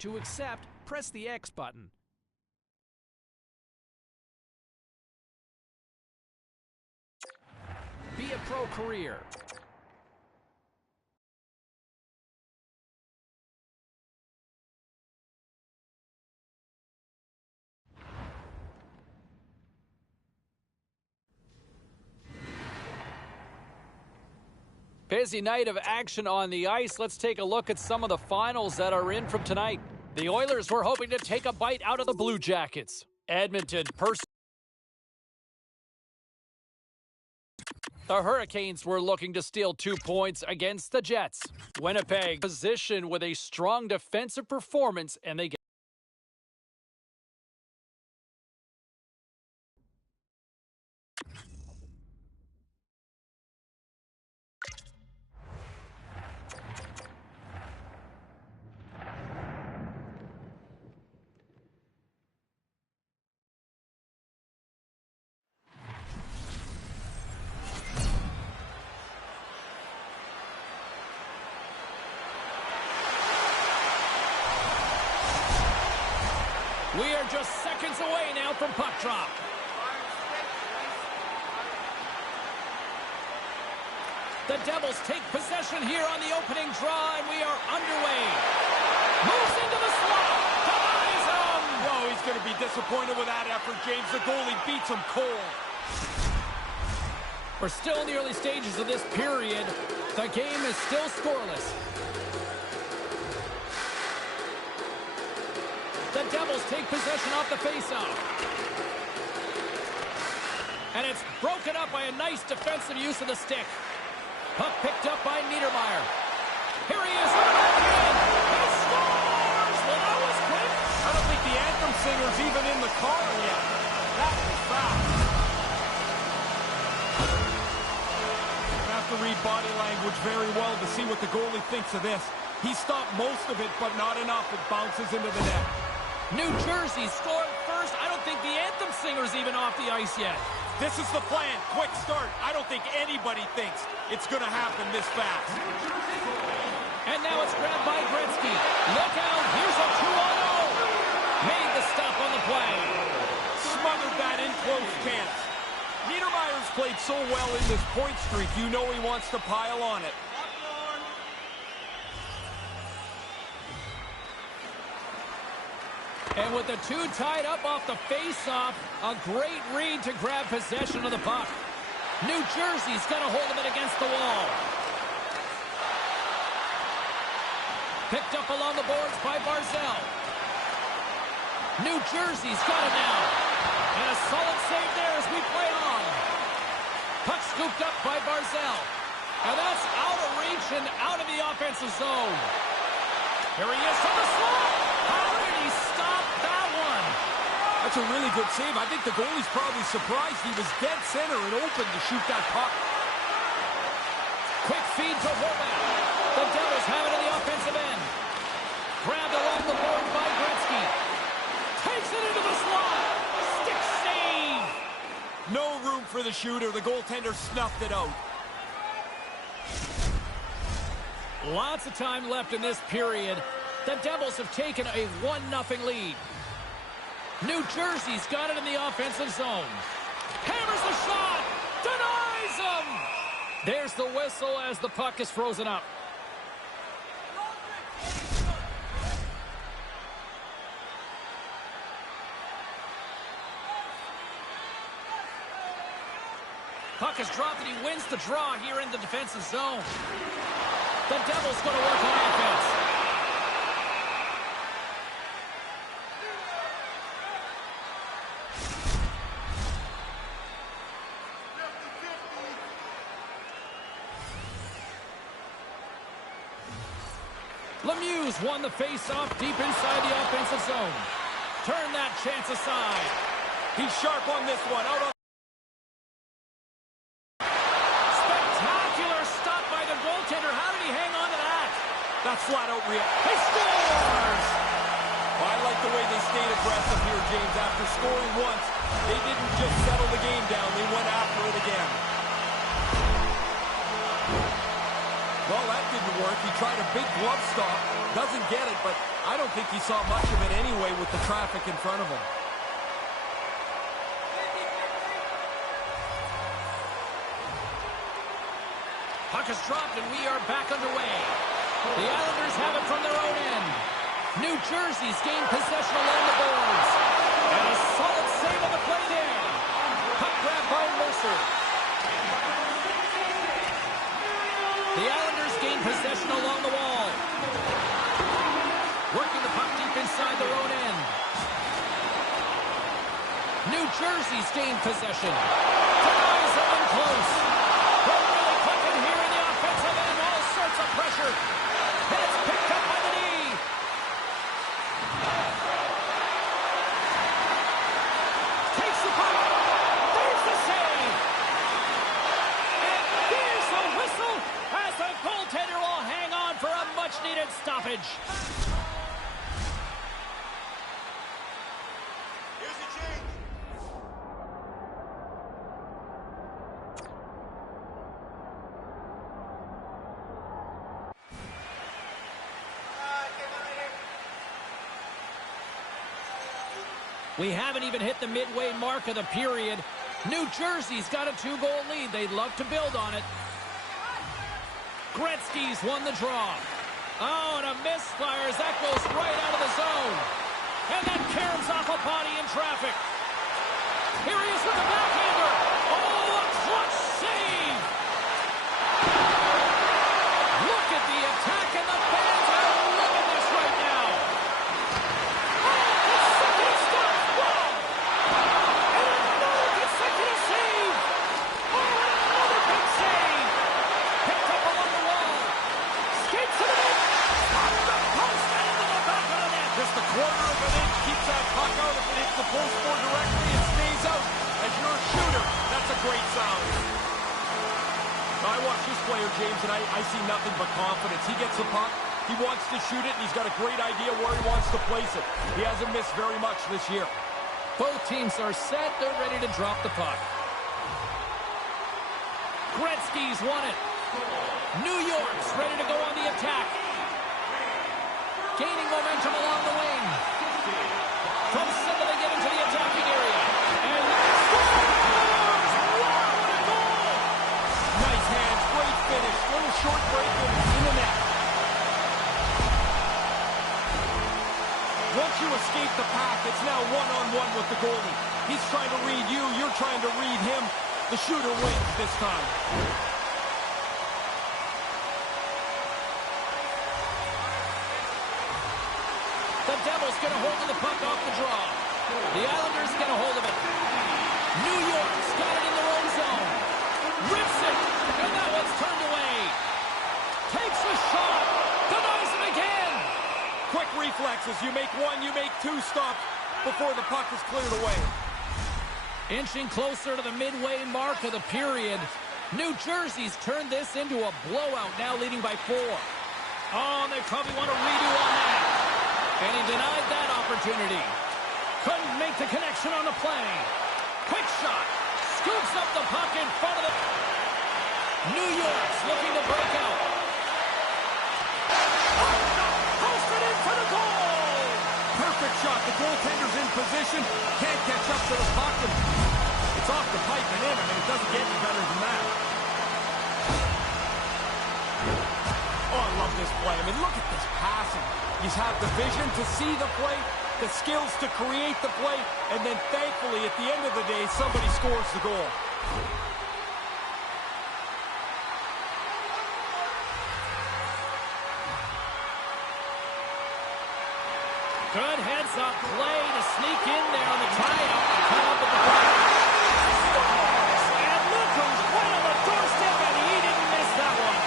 To accept, press the X button. Be a pro career. Busy night of action on the ice. Let's take a look at some of the finals that are in from tonight. The Oilers were hoping to take a bite out of the Blue Jackets. Edmonton, the Hurricanes were looking to steal 2 points against the Jets. Winnipeg, position with a strong defensive performance, and they get We are just seconds away now from puck drop. The Devils take possession here on the opening draw, and we are underway. Moves into the slot. Denies him. Oh, he's going to be disappointed with that effort, James. The goalie beats him cold. We're still in the early stages of this period. The game is still scoreless. The Devils take possession off the faceoff. And it's broken up by a nice defensive use of the stick. Puck picked up by Niedermeyer. Here he is. He scores! Well, that was quick. I don't think the anthem singer's even in the car yet. That was fast. You have to read body language very well to see what the goalie thinks of this. He stopped most of it, but not enough. It bounces into the net. New Jersey scored first. I don't think the anthem singer's even off the ice yet. This is the plan. Quick start. I don't think anybody thinks it's going to happen this fast. And now it's grabbed by Gretzky. Look out. Here's a 2-on-0. Made the stop on the play. Smothered that in close chance. Niedermeyer's played so well in this point streak, you know he wants to pile on it. And with the two tied up off the face-off, a great read to grab possession of the puck. New Jersey's got a hold of it against the wall. Picked up along the boards by Barzal. New Jersey's got it now. And a solid save there as we play on. Puck scooped up by Barzal. And that's out of reach and out of the offensive zone. Here he is from the slot. How did he stop that one? That's a really good save. I think the goalie's probably surprised he was dead center and open to shoot that puck. Quick feed to Horvath. The Devils have it in the offensive end. Grabbed along the boards by Gretzky. Takes it into the slot. Stick save. No room for the shooter. The goaltender snuffed it out. Lots of time left in this period. The Devils have taken a 1-0 lead. New Jersey's got it in the offensive zone. Hammers the shot. Denies him. There's the whistle as the puck is frozen up. Puck is dropped and he wins the draw here in the defensive zone. The Devils going to work on offense. Lemieux won the face-off deep inside the offensive zone. Turn that chance aside. He's sharp on this one. Out on spectacular stop by the goaltender. How did he hang on to that? That's flat out real. He scores! I like the way they stayed aggressive here, James. After scoring once, they didn't just settle the game down. They went after it again. Well, that didn't work. He tried a big glove stop. Doesn't get it, but I don't think he saw much of it anyway with the traffic in front of him. Puck is dropped, and we are back underway. The Islanders have it from their own end. New Jersey's gained possession along the boards. And a solid save on the play there. Puck grab by Mercer. The Islanders gain possession along the wall. Working the puck deep inside their own end. New Jersey's gained possession. Denies them in close. They're really clicking here in the offensive end. All sorts of pressure. And it's picked up by the knee. Takes the puck. There's the save. And there's the whistle as the goaltender will hang on for a much-needed stoppage. Here's the change. We haven't even hit the midway mark of the period. New Jersey's got a 2-goal lead. They'd love to build on it. Gretzky's won the draw. Oh, and a misfires. That goes right out of the zone. And that caroms off a body in traffic. Here he is with the backhander. Oh, a clutch save. Look at the attack, and the fans are loving this right now. Quarter of an inch keeps that puck out. If it hits the post more directly, it stays out. As you're a shooter, that's a great sound. I watch this player, James, and I see nothing but confidence. He gets the puck, he wants to shoot it, and he's got a great idea where he wants to place it. He hasn't missed very much this year. Both teams are set. They're ready to drop the puck. Gretzky's won it. New York's ready to go on the attack. Gaining momentum along the wing. From center, they get into the attacking area. And scores! Wow, what a goal! Nice hands, great finish. Little short break in the net. Once you escape the pack, it's now one-on-one with the goalie. He's trying to read you, you're trying to read him. The shooter wins this time. The Devils get a hold of the puck off the draw. The Islanders get a hold of it. New York's got it in their own zone. Rips it, and that one's turned away. Takes a shot, denies it again. Quick reflexes. You make one, you make two stops before the puck is cleared away. Inching closer to the midway mark of the period. New Jersey's turned this into a blowout, now leading by 4. Oh, and they probably want a redo on that. And he denied that opportunity. Couldn't make the connection on the play. Quick shot. Scoops up the puck in front of the... New York's looking to break out. Posted in for the goal! Perfect shot. The goaltender's in position. Can't catch up to the puck. It's off the pipe and in. I mean, it doesn't get any better than that. Oh, I love this play. I mean, look at this passing. You have the vision to see the play, the skills to create the play, and then thankfully, at the end of the day, somebody scores the goal. Good heads-up play to sneak in there on the tie-up. Come up with the puck. And look who's right on the doorstep, and he didn't miss that one.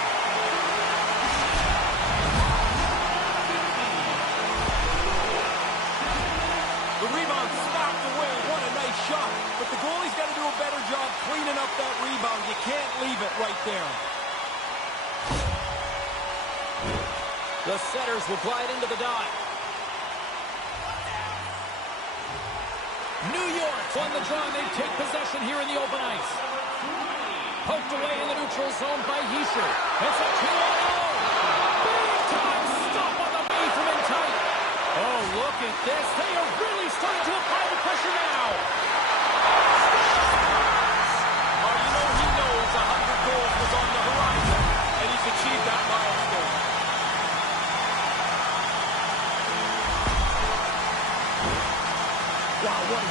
The rebound snapped away. What a nice shot. But the goalie's got to do a better job cleaning up that rebound. You can't leave it right there. The setters will glide into the dot. New York won the draw. They take possession here in the open ice. Poked away in the neutral zone by Hischier. It's a 2-on-0.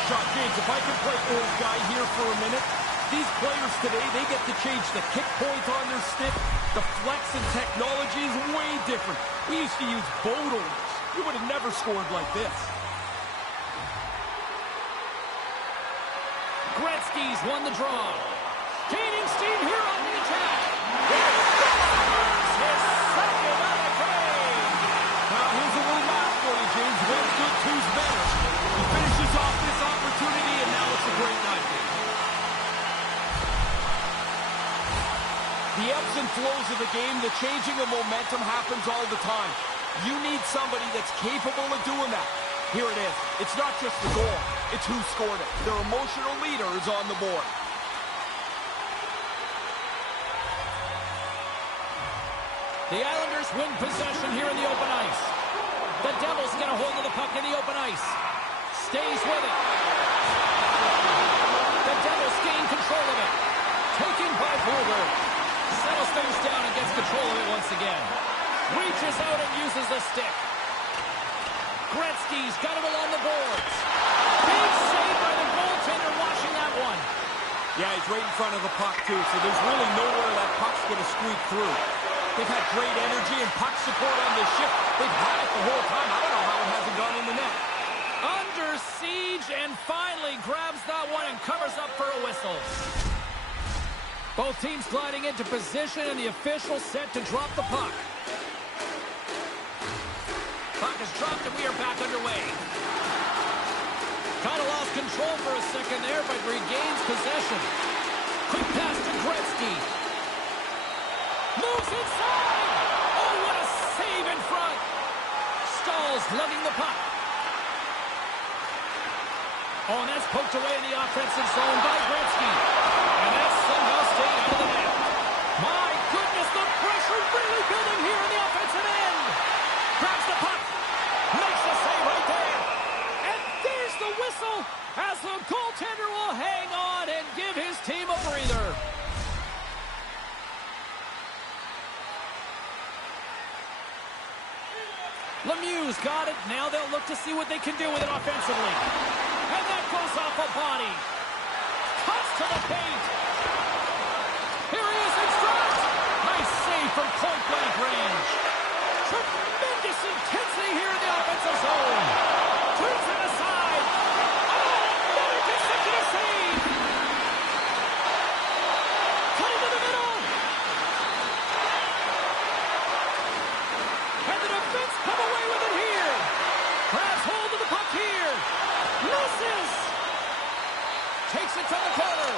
shot. James, if I can play old guy here for a minute, these players today, they get to change the kick point on their stick. The flex and technology is way different. We used to use bodles. You would have never scored like this. Gretzky's won the draw. Gaining steam here on the attack. His second of the game. Now, here's a little math for you, James. One's good, two's better. He finishes off this opportunity, and now it's a great night. The ebbs and flows of the game, the changing of momentum happens all the time. You need somebody that's capable of doing that. Here it is. It's not just the goal. It's who scored it. Their emotional leader is on the board. The Islanders win possession here in the open ice. The Devils get a hold of the puck in the open ice. Stays with it. The Devils gain control of it. Taken by Bluebird. Settles things down and gets control of it once again. Reaches out and uses the stick. Gretzky's got it along the boards. Big save by the goaltender watching that one. Yeah, he's right in front of the puck, too, so there's really nowhere that puck's going to squeak through. They've had great energy and puck support on this shift. They've had it the whole time. I don't know how it hasn't gone in the net. Under siege and finally grabs that one and covers up for a whistle. Both teams gliding into position and the official set to drop the puck. Puck is dropped and we are back underway. Kind of lost control for a second there, but regains possession. Quick pass to Gretzky. Moves inside! Oh, what a save in front! Stalls lugging the puck. Oh, and that's poked away in the offensive zone by Gretzky. And that's somehow staying out of the net. My goodness, the pressure really building here in the offensive end. Grabs the puck. Makes the save right there. And there's the whistle as the goaltender will hang on and give his team a breather. Lemieux's got it. Now they'll look to see what they can do with it offensively. And that goes off a body. Cuts to the paint. Here he is in front. Nice save from point-blank range. Tremendous intensity here in the offensive zone. Turns it aside. Oh, another consecutive save. Cut into the middle. And the defense come away with it here. Grabs hold of the puck here. Misses. Takes it to the corner.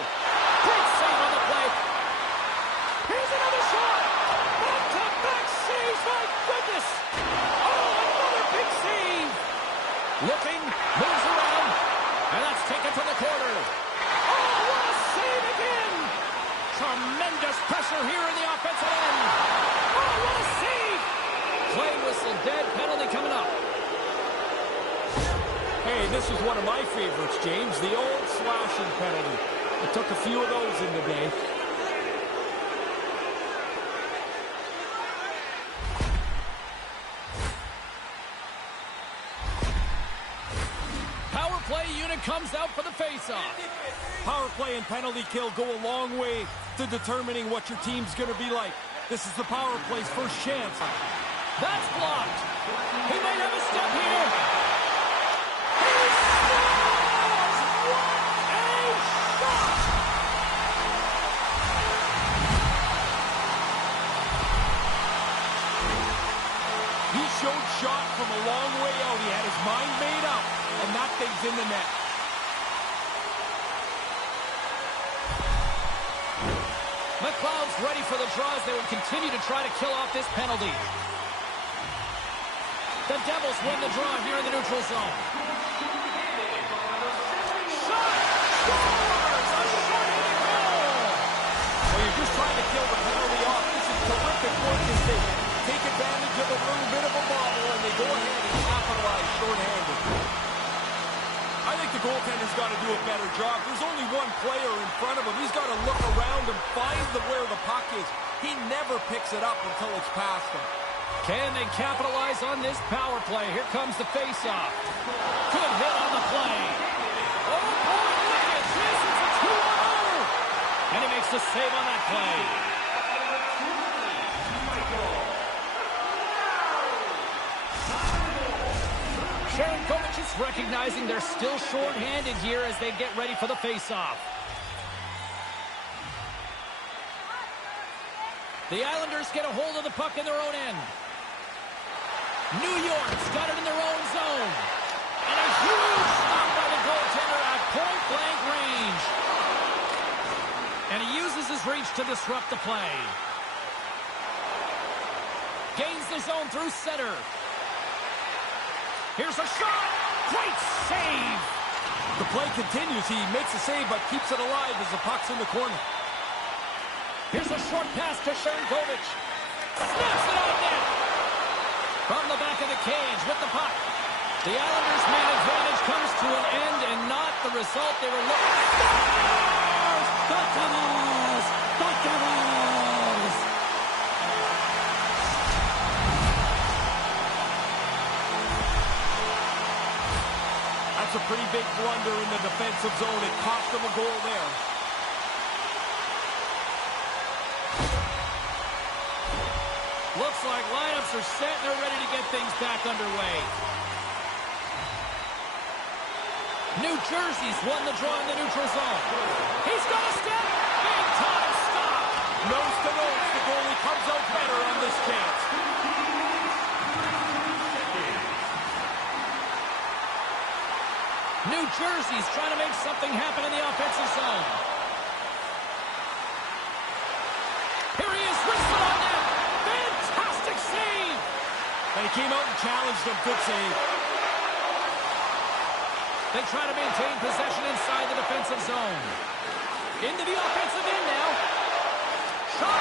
Great save on the play. Here's another shot. Back-to-back saves. My goodness. Oh, another big save. Looking. Moves around. And that's taken to the corner. Oh, what a save again. Tremendous pressure here in the offensive end. Oh, what a save. Play whistle dead. Penalty coming up. Hey, this is one of my favorites, James. The old slashing penalty. I took a few of those in the day. Power play unit comes out for the face-off. Power play and penalty kill go a long way to determining what your team's going to be like. This is the power play's first chance. That's blocked. He might have a step here. He showed shot from a long way out. He had his mind made up, and that thing's in the net. McLeod's ready for the draws. They would continue to try to kill off this penalty. The Devils win the draw here in the neutral zone. Shot! Scores! A short-handed goal! Well, you're just trying to kill the penalty off. This is terrific work as they take advantage of a little bit of a bobble, and they go ahead and capitalize short-handed. I think the goaltender's got to do a better job. There's only one player in front of him. He's got to look around and find where the puck is. He never picks it up until it's past him. Can they capitalize on this power play? Here comes the face-off. Good hit on the play. Oh, And he makes the save on that play. Sharankovic is recognizing they're still short-handed here as they get ready for the face-off. The Islanders get a hold of the puck in their own end. New York's got it in their own zone. And a huge stop by the goaltender at point-blank range. And he uses his reach to disrupt the play. Gains the zone through center. Here's a shot. Great save. The play continues. He makes a save but keeps it alive as the puck's in the corner. Here's a short pass to Sharankovic. Snaps it on net. From the back of the cage with the puck. The Islanders' man advantage comes to an end and not the result they were looking for. The Devils! The Devils! That's a pretty big blunder in the defensive zone. It cost them a goal there. Looks like lineups are set and they're ready to get things back underway. New Jersey's won the draw in the neutral zone. He's got a step. Big time stop. Nose to nose. The goalie comes out better on this chance. New Jersey's trying to make something happen in the offensive zone. Here he is, whistle on net. Fantastic save. And he came out and challenged him. Good save. They try to maintain possession inside the defensive zone. Into the offensive end now. Shot!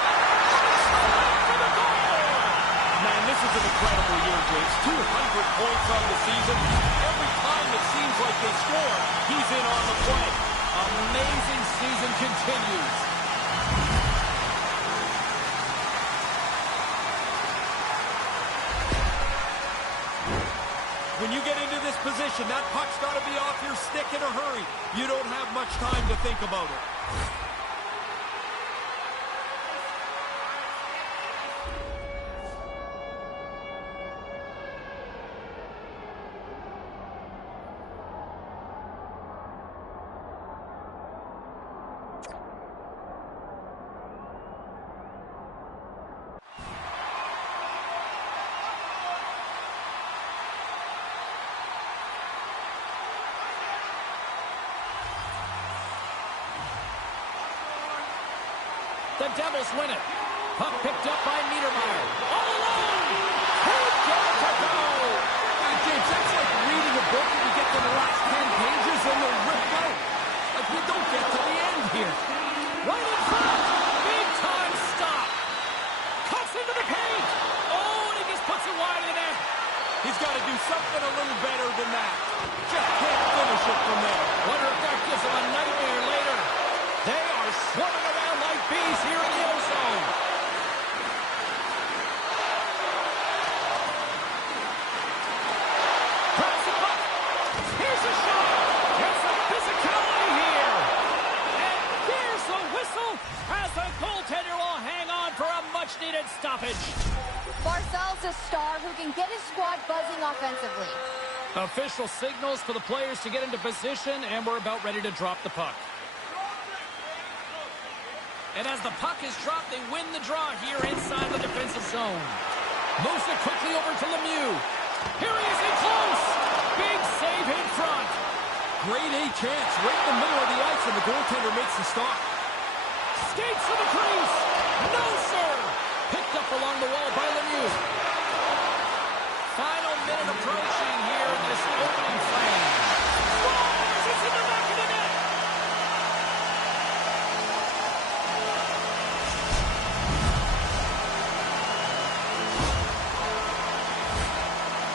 For the goal! Man, this is an incredible year, James. 200 points on the season. Every time it seems like they score, he's in on the play. Amazing season continues. When you get into this position, that puck's got to be off your stick in a hurry. You don't have much time to think about it. The Devils win it. Puck picked up by Niedermeyer. All alone! Who's going to go? James, that's like reading a book and you get to the last 10 pages and they're ripped out. Like, we don't get to the end here. Right in front! Big time stop! Cuts into the paint! Oh, and he just puts it wide of the net. He's got to do something a little better than that. Just can't finish it from there. Wonder if that gives him a nightmare later. They are swarming around like bees here in the O-zone. Grabs the puck. Here's a shot. Get some physicality here. And here's the whistle as the goaltender will hang on for a much-needed stoppage. Barzal's a star who can get his squad buzzing offensively. Official signals for the players to get into position, and we're about ready to drop the puck. And as the puck is dropped, they win the draw here inside the defensive zone. Moves it quickly over to Lemieux. Here he is in close. Big save in front. Grade A chance right in the middle of the ice, and the goaltender makes the stop. Skates to the crease. No, sir. Picked up along the wall by Lemieux. Final minute approaching here in this opening frame. Scores! It's in the back of the net.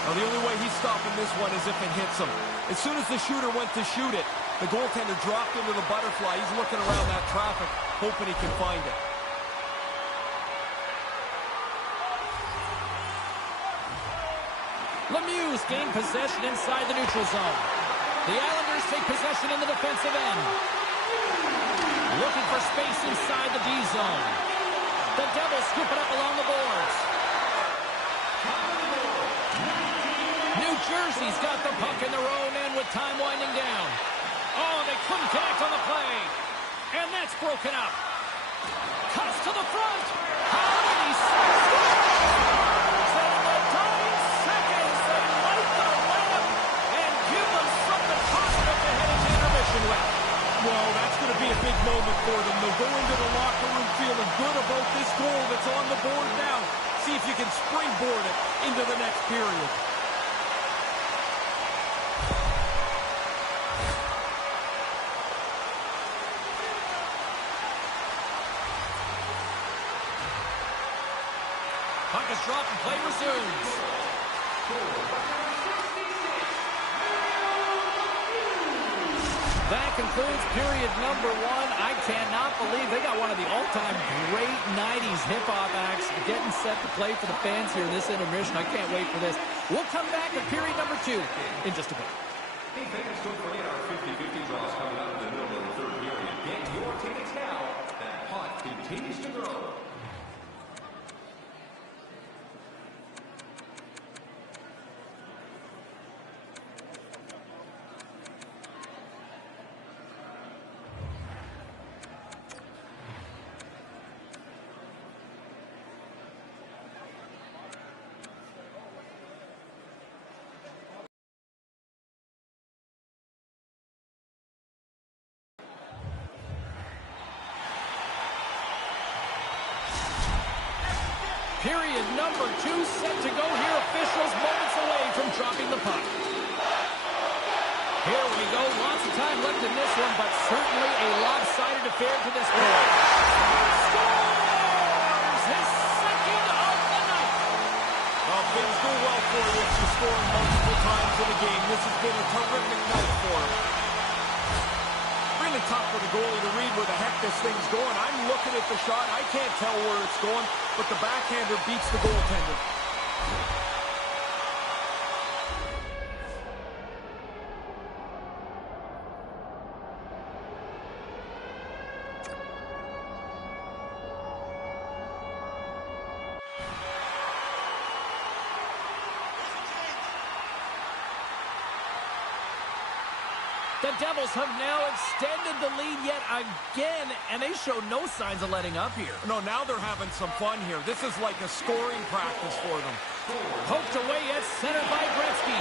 Well, the only way he's stopping this one is if it hits him. As soon as the shooter went to shoot it, the goaltender dropped into the butterfly. He's looking around that traffic, hoping he can find it. Lemieux's gained possession inside the neutral zone. The Islanders take possession in the defensive end. Looking for space inside the D zone. The Devils scoop it up along the boards. New Jersey's got the puck in their own end with time winding down. Oh, they couldn't connect on the play. And that's broken up. Cuts to the front. How did he scores? And in the dying seconds, they light the lamp and give them something positive to head into intermission with. Well, that's going to be a big moment for them. They'll go into the locker room feeling good about this goal that's on the board now. See if you can springboard it into the next period. Puck is dropped and play resumes. That concludes period number 1. I cannot believe they got one of the all-time great 90s hip-hop acts getting set to play for the fans here in this intermission. I can't wait for this. We'll come back at period number 2 in just a bit. Hey, fans, don't forget our 50-50 draws coming up in the middle of the third period. Get your tickets now. That pot continues to grow. Period number 2 set to go here. Officials moments away from dropping the puck. Here we go. Lots of time left in this one, but certainly a lopsided affair to this point. Scores! His second of the night. Well, things go well for you if you score multiple times in a game. This has been a terrific night for him. Really tough for the goalie to read where the heck this thing's going. I'm looking at the shot. I can't tell where it's going, but the backhander beats the goaltender. The Devils have now extended the lead yet again, and they show no signs of letting up here. No, now they're having some fun here. This is like a scoring practice for them. Poked away at center by Gretzky.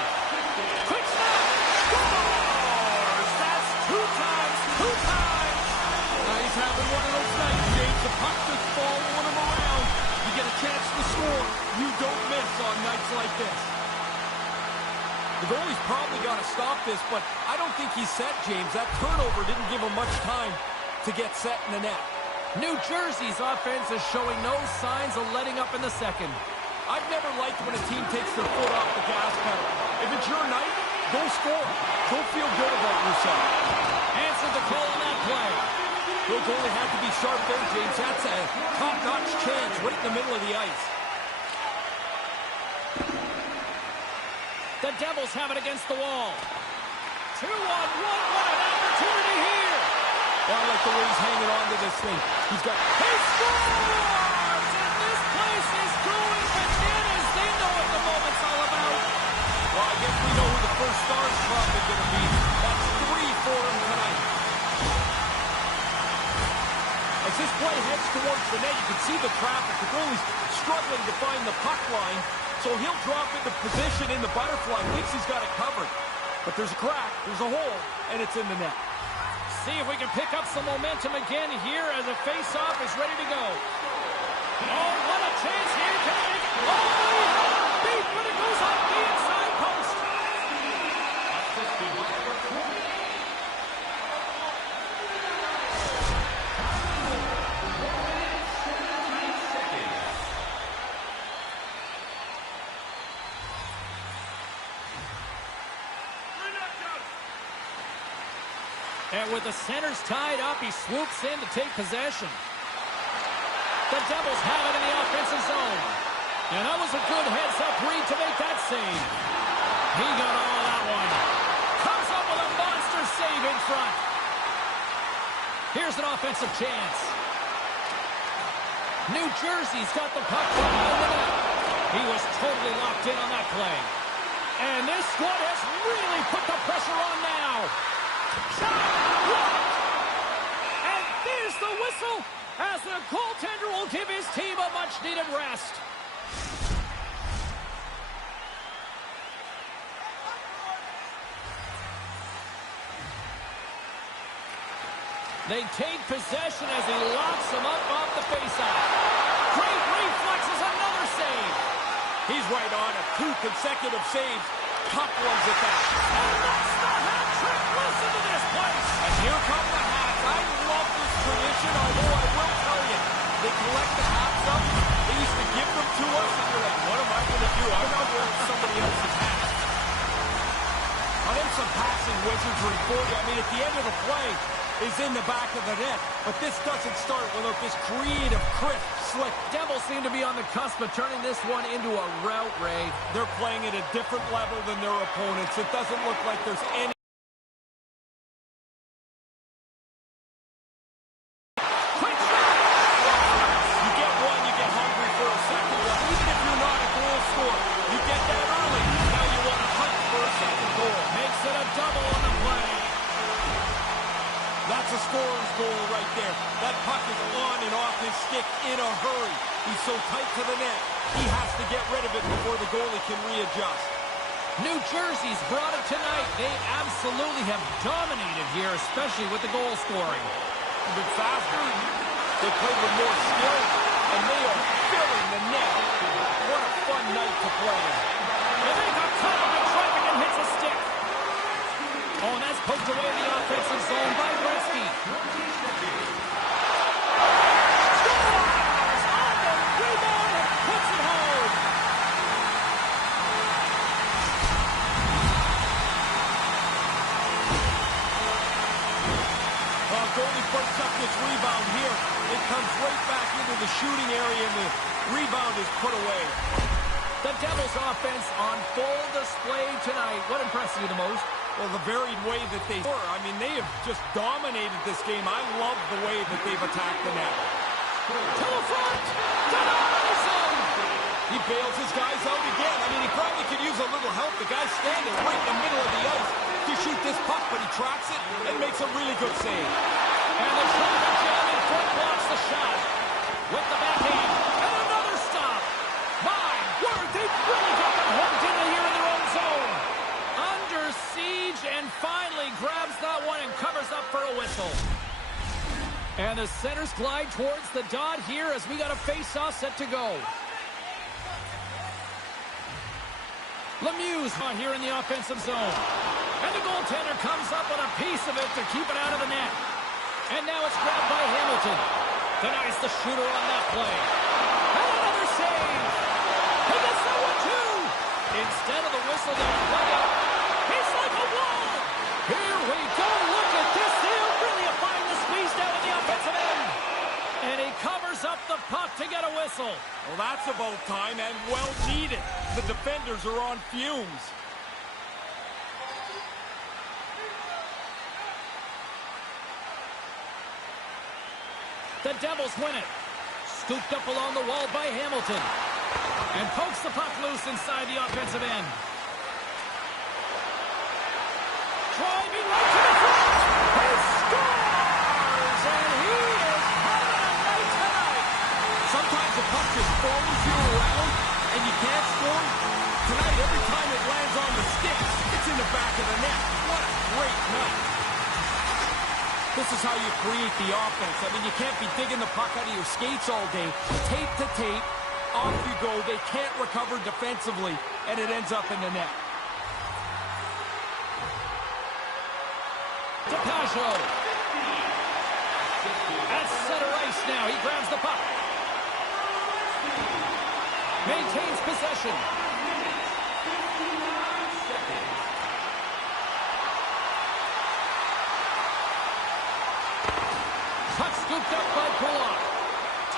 Quick stop! Scores! That's two times! He's having one of those nights, James. The puck just following him around. You get a chance to score. You don't miss on nights like this. The goalie's probably got to stop this, but I don't think he's set, James. That turnover didn't give him much time to get set in the net. New Jersey's offense is showing no signs of letting up in the second. I've never liked when a team takes their foot off the gas pedal. If it's your night, go score. Go feel good about yourself. Answered the call on that play. The goalie had to be sharp there, James. That's a top-notch chance right in the middle of the ice. The Devils have it against the wall. 2-on-1, what an opportunity here! Well, I like the way he's hanging on to this thing. He scores! And this place is going bananas. They know what the moment's all about. Well, I guess we know who the first star's probably going to be. That's 3 for him tonight. As this play heads towards the net, you can see the traffic. The goalie's struggling to find the puck line. So he'll drop into position in the butterfly. Thinks he's got it covered. But there's a crack, there's a hole, and it's in the net. See if we can pick up some momentum again here as a face-off is ready to go. Oh, what a chance here. Can he make it? Oh, he had a beat, but it goes off the inside post. And with the centers tied up, he swoops in to take possession. The Devils have it in the offensive zone. And that was a good heads-up read to make that save. He got all of that one. Comes up with a monster save in front. Here's an offensive chance. New Jersey's got the puck behind the net. He was totally locked in on that play. And this squad has really put the pressure on now. Shot blocked. And there's the whistle as the goaltender will give his team a much-needed rest. They take possession as he locks them up off the faceoff. Great reflexes, another save. He's right on it. 2 consecutive saves. Tough ones at that. And that's the hat trick. Listen to this place. And here come the hats. I love this tradition, although I will tell you, they collect the hats up. They used to give them to us, and you're like, what am I going to do? I'm not wearing somebody else's hat. I think some passing wizardry for you. I mean, at the end of the play is in the back of the net, but this doesn't start without this creative, crisp, slick. Devils seem to be on the cusp of turning this one into a rout, Ray. They're playing at a different level than their opponents. It doesn't look like there's any. Quick shot! You get one, you get hungry for a second one. Even if you're not a goal scorer, you get that early. Now you want to hunt for a second goal. Makes it a double on the play. That's a scorer's goal right there. That puck is on and off his stick in a hurry. He's so tight to the net, he has to get rid of it before the goalie can readjust. New Jersey's brought it tonight. They absolutely have dominated here, especially with the goal scoring. A bit faster. They play with more skill, and they are filling the net. What a fun night to play in. And they got caught up in traffic and hits a stick. Oh, and that's poked away in the offensive zone by Gretzky. Scores! On the rebound and puts it home. Goalie breaks up this rebound here. It comes right back into the shooting area, and the rebound is put away. The Devils' offense on full display tonight. What impressed you the most? Well, the varied way that they score. I mean, they have just dominated this game. I love the way that they've attacked the net. To the front! Denies him! He bails his guys out again. I mean, he probably could use a little help. The guy's standing right in the middle of the ice to shoot this puck, but he tracks it and makes a really good save. And the traffic jam in front blocks the shot. With the backhand. And another stop. My word, they really got them hooked into here in their own zone. Under siege and finally grabs that one and covers up for a whistle. And the centers glide towards the dot here as we got a face-off set to go. Lemieux's here in the offensive zone. And the goaltender comes up with a piece of it to keep it out of the net. And now it's grabbed by Hamilton. Denies the shooter on that play. And another save. He gets that one too. Instead of the whistle, they'll play it. He's like a wall. Here we go. Look at this. They'll really find the squeeze down in the offensive end. And he covers up the puck to get a whistle. Well, that's about time and well needed. The defenders are on fumes. The Devils win it. Scooped up along the wall by Hamilton. And pokes the puck loose inside the offensive end. Driving right to the front. He scores! And he is having a night tonight. Sometimes the puck just follows you around and you can't score. Tonight, every time it lands on the sticks, it's in the back of the net. What a great night. This is how you create the offense. I mean, you can't be digging the puck out of your skates all day. Tape to tape, off you go. They can't recover defensively, and it ends up in the net. DePaggio. At center ice now. He grabs the puck. Maintains possession. Puck scooped up by Kulak.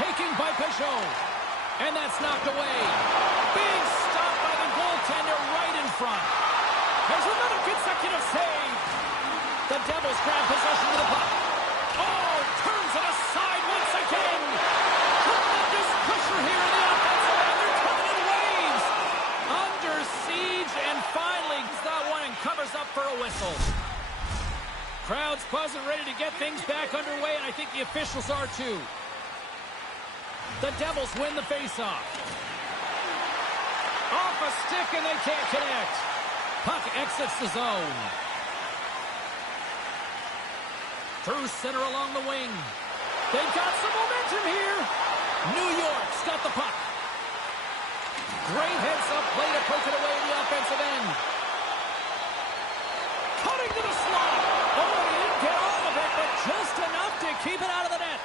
Taking by Peugeot. And that's knocked away. Big stop by the goaltender right in front. There's another consecutive save. The Devils grab possession of the puck. Oh, turns it aside once again. Tremendous pressure here in the offensive end. They're coming in waves. Under siege, and finally gets that one and covers up for a whistle. Crowd's buzzing, ready to get things back underway, and I think the officials are too. The Devils win the faceoff. Off a stick, and they can't connect. Puck exits the zone. Through center along the wing. They've got some momentum here. New York's got the puck. Great heads-up play to poke it away in the offensive end. Cutting to the slot. Oh, he didn't get all of it, but just enough to keep it out of the net.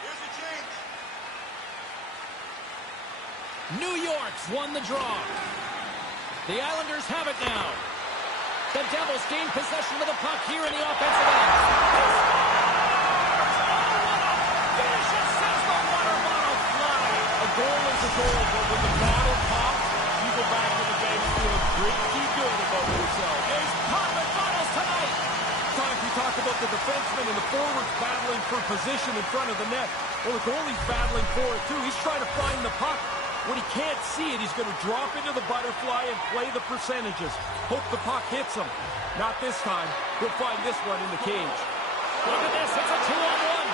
Here's a change. New York's won the draw. The Islanders have it now. The Devils gain possession of the puck here in the offensive end. Finish it, sends the water bottle flying. A goal is a goal, but when the bottle pops, you go back to the bench feeling pretty good about yourself. He's popping bottles tonight. Sometimes we talk about the defenseman and the forwards battling for position in front of the net. Well, the goalie's battling for it, too. He's trying to find the puck. When he can't see it, he's going to drop into the butterfly and play the percentages. Hope the puck hits him. Not this time. He'll find this one in the cage. Look at this. It's a 2-on-1.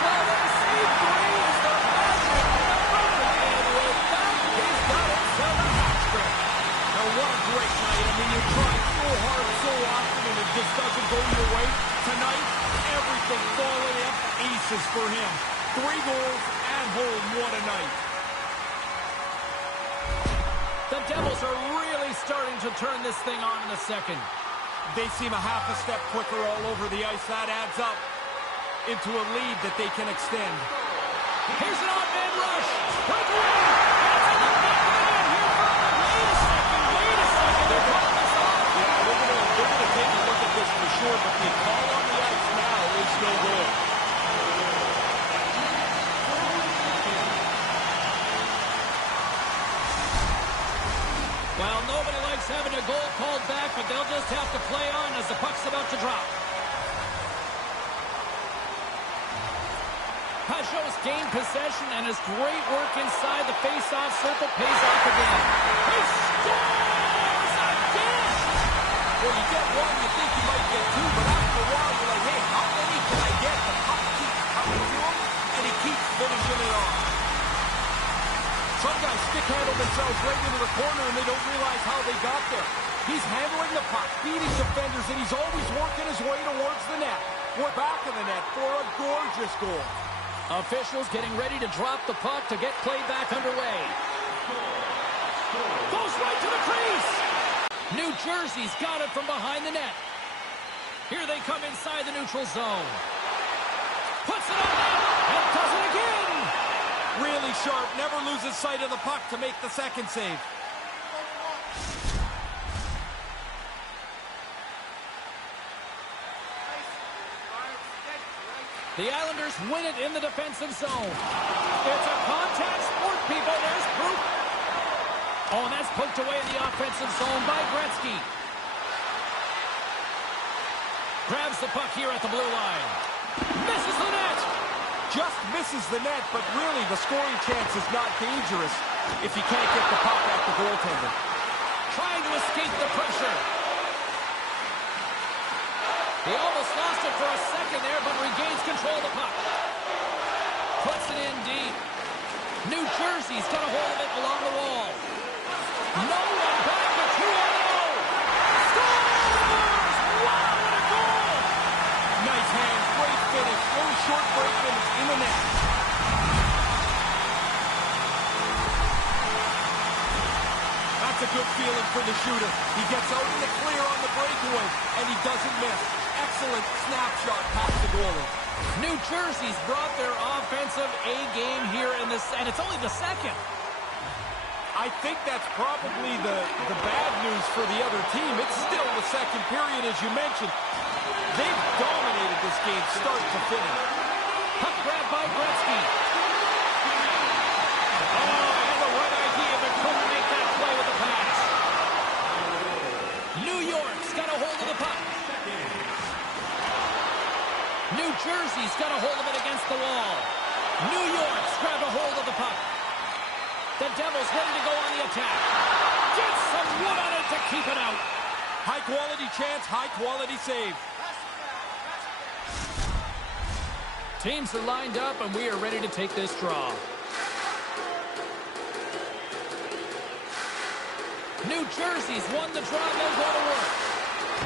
So they see three is the magic number. And with that, he's got himself a hat trick. Now, what a great night. I mean, you try so hard so often, and it just doesn't go your way. Tonight, everything falling up aces for him. 3 goals at home. What a night. The Devils are really starting to turn this thing on in the second. They seem a half a step quicker all over the ice. That adds up into a lead that they can extend. Here's an odd-man rush. Breakaway. It's in the back of the net here. Wait a second. They're cutting this off. Yeah, we're gonna take a look at this for sure, but the call on the ice now is no goal. Well, nobody likes having a goal called back, but they'll just have to play on as the puck's about to drop. Pajot's gained possession, and his great work inside the face-off circle pays off again. He scores again! Well, you get one, you think you might get 2, but after a while you're like, hey, how many can I get? The puck keeps coming to him, and he keeps finishing it off. Some guys stick-handle themselves right into the corner, and they don't realize how they got there. He's handling the puck, beating defenders, and he's always working his way towards the net. We're back in the net for a gorgeous goal. Officials getting ready to drop the puck to get play back underway. Goes right to the crease. New Jersey's got it from behind the net. Here they come inside the neutral zone. Puts it on net and does it again. Really sharp, never loses sight of the puck to make the second save. The Islanders win it in the defensive zone. It's a contact sport, people. There's proof. Oh, and that's poked away in the offensive zone by Gretzky. Grabs the puck here at the blue line. Misses the net. Just misses the net, but really the scoring chance is not dangerous if you can't get the puck at the goaltender. Trying to escape the pressure. He almost lost it for a second there, but regains control of the puck. Puts it in deep. New Jersey's got a hold of it along the wall. No one back to 2-0. Scores! Wow, what a goal! Nice hands, great finish, little short break, and it's in the net. That's a good feeling for the shooter. He gets out in the clear on the breakaway, and he doesn't miss. Excellent snapshot past the goalie. New Jersey's brought their offensive A game here in this, and it's only the second. I think that's probably the bad news for the other team. It's still the second period, as you mentioned. They've dominated this game start to finish. Puck grab by Gretzky. Oh, and the New Jersey's got a hold of it against the wall. New York's grabbed a hold of the puck. The Devils ready to go on the attack. Gets some wood on it to keep it out. High-quality chance, high-quality save. Teams are lined up, and we are ready to take this draw. New Jersey's won the draw. They'll go to work.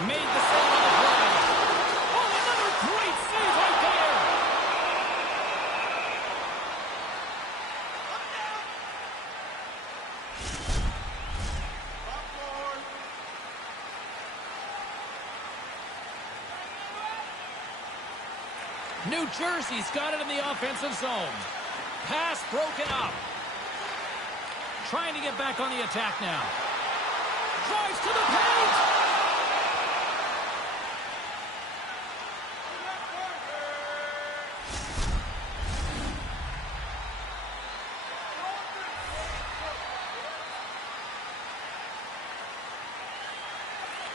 Made the save on the play. Oh, another great save right there. New Jersey's got it in the offensive zone. Pass broken up. Trying to get back on the attack now. Drives to the paint.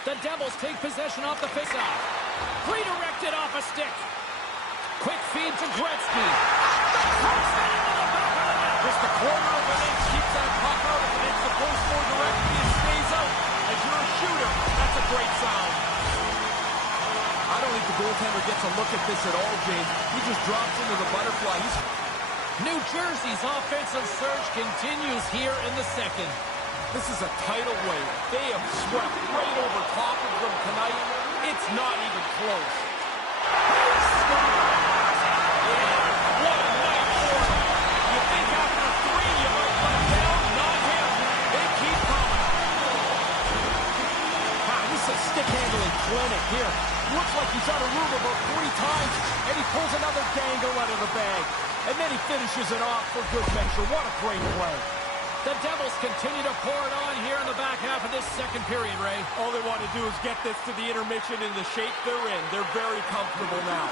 The Devils take possession off the faceoff. Redirected off a stick. Quick feed to Gretzky. Just a corner of an inch keeps that puck out. If it hits the post more directly, it stays out. As you're a shooter, that's a great sound. I don't think the goaltender gets a look at this at all, James. He just drops into the butterfly. New Jersey's offensive surge continues here in the second. This is a tidal wave. They have swept right over top of them tonight. It's not even close. What a night for them. You think after three you might let them down? Not him. They keep coming. Wow, this is a stick-handling clinic here. Looks like he's out of room about 3 times, and he pulls another dangle out of the bag. And then he finishes it off for good measure. What a great play. The Devils continue to pour it on here in the back half of this second period, Ray. All they want to do is get this to the intermission in the shape they're in. They're very comfortable now.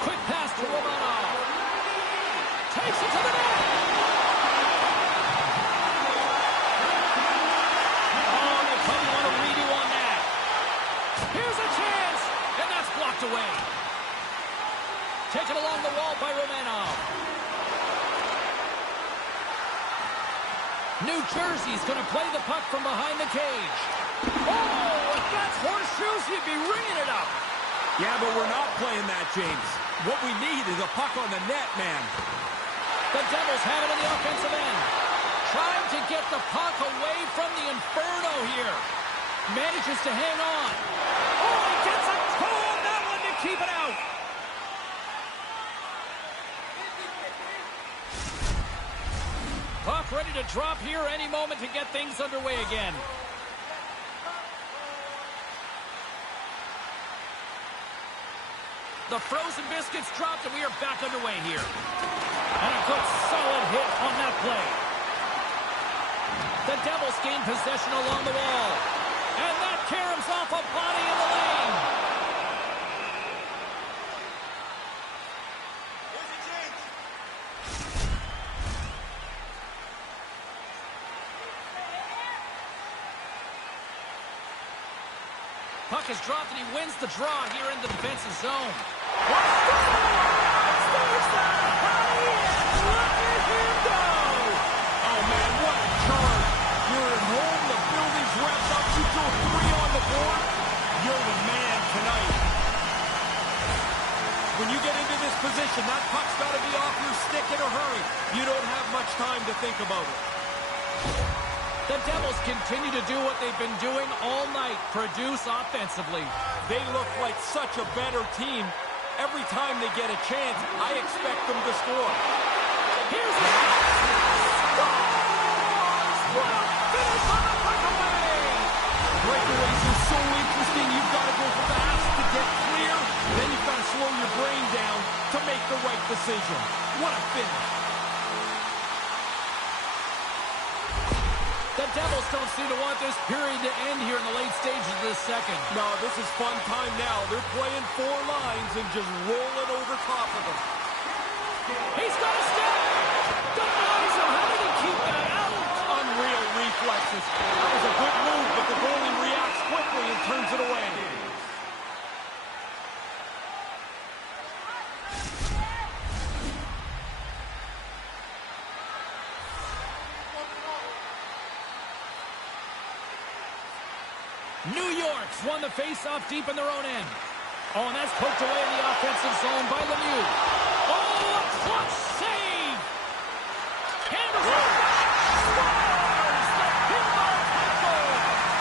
Quick pass to Romanov. Takes it to the net. Oh, they probably want a redo on that. Here's a chance, and that's blocked away. Taken along the wall by Romanov. New Jersey's going to play the puck from behind the cage. Oh, if that's horseshoes, you'd be ringing it up. Yeah, but we're not playing that, James. What we need is a puck on the net, man. The Devils have it on the offensive end. Trying to get the puck away from the Inferno here. Manages to hang on. Oh, he gets a toe on that one to keep it out. Puck ready to drop here any moment to get things underway again. The frozen biscuits dropped, and we are back underway here. And a good solid hit on that play. The Devils gain possession along the wall. And that caroms off a body in the lane. Puck is dropped, and he wins the draw here in the defensive zone. Look at him go! Oh, man, what a charge. You're at home, the building's wrapped up, you throw 3 on the board, you're the man tonight. When you get into this position, that puck's got to be off your stick in a hurry. You don't have much time to think about it. The Devils continue to do what they've been doing all night, produce offensively. They look like such a better team. Every time they get a chance, I expect them to score. Here's the scores! What a finish on the breakaway! Breakaways are so interesting. You've got to go fast to get clear. Then you've got to slow your brain down to make the right decision. What a finish. The Devils don't seem to want this period to end here in the late stages of this second. No, this is fun time now. They're playing 4 lines and just roll it over top of them. He's got a step! Denies him! How did he keep that out? Unreal reflexes. That was a good move, but the goalie reacts quickly and turns it away. New York's won the face-off deep in their own end. Oh, and that's poked away in the offensive zone by Lemieux. Oh, a clutch save! Henderson scores the pinball tackle!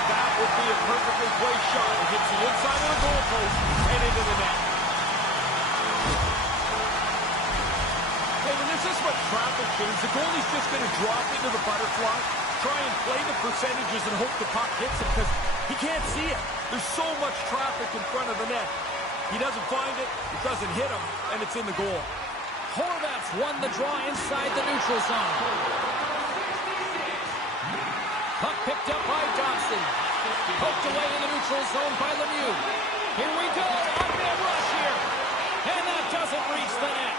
That would be a perfectly placed shot. It hits the inside of the goalpost and into the net. Hey, when there's this much traffic, James, the goalie's just going to drop into the butterfly, try and play the percentages and hope the puck hits him because he can't see it. There's so much traffic in front of the net. He doesn't find it, it doesn't hit him, and it's in the goal. Horvat's won the draw inside the neutral zone. Puck picked up by Dobson. Poked away in the neutral zone by Lemieux. Here we go, on-man rush here. And that doesn't reach the net.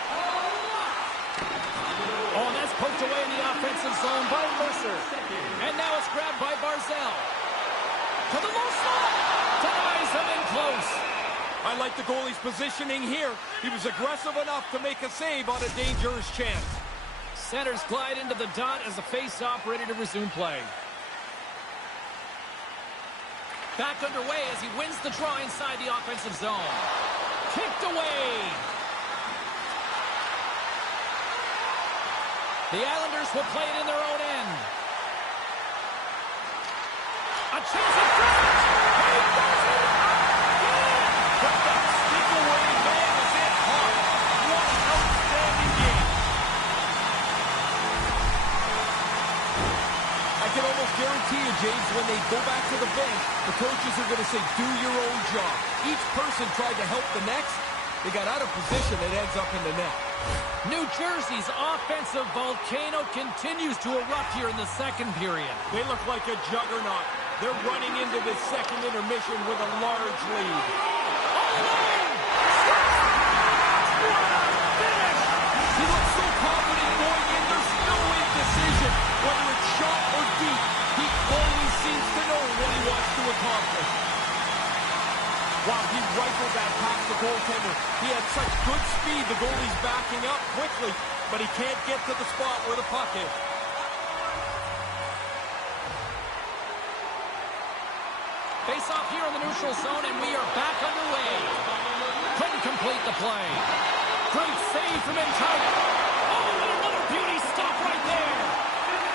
Oh, and that's poked away in the offensive zone by Mercer. And now it's grabbed by Barzal. To the low slot. Denies him in close. I like the goalie's positioning here. He was aggressive enough to make a save on a dangerous chance. Centers glide into the dot as the face-off ready to resume play. Back underway as he wins the draw inside the offensive zone. Kicked away. The Islanders will play it in their own end. A chance at front. He does it again. But that stick away man is it hard. What an outstanding game. I can almost guarantee you, James, when they go back to the bench, the coaches are going to say, do your own job. Each person tried to help the next. They got out of position. It ends up in the net. New Jersey's offensive volcano continues to erupt here in the second period. They look like a juggernaut. They're running into this second intermission with a large lead. He looks so confident going in. There's no indecision. Whether it's shot or deep, he always seems to know what he wants to accomplish. Wow, he rifled that past the goaltender. He had such good speed, the goalie's backing up quickly, but he can't get to the spot where the puck is. Face off here in the neutral zone, and we are back underway. Couldn't complete the play. Great save from Entire. Oh, and another beauty stop right there.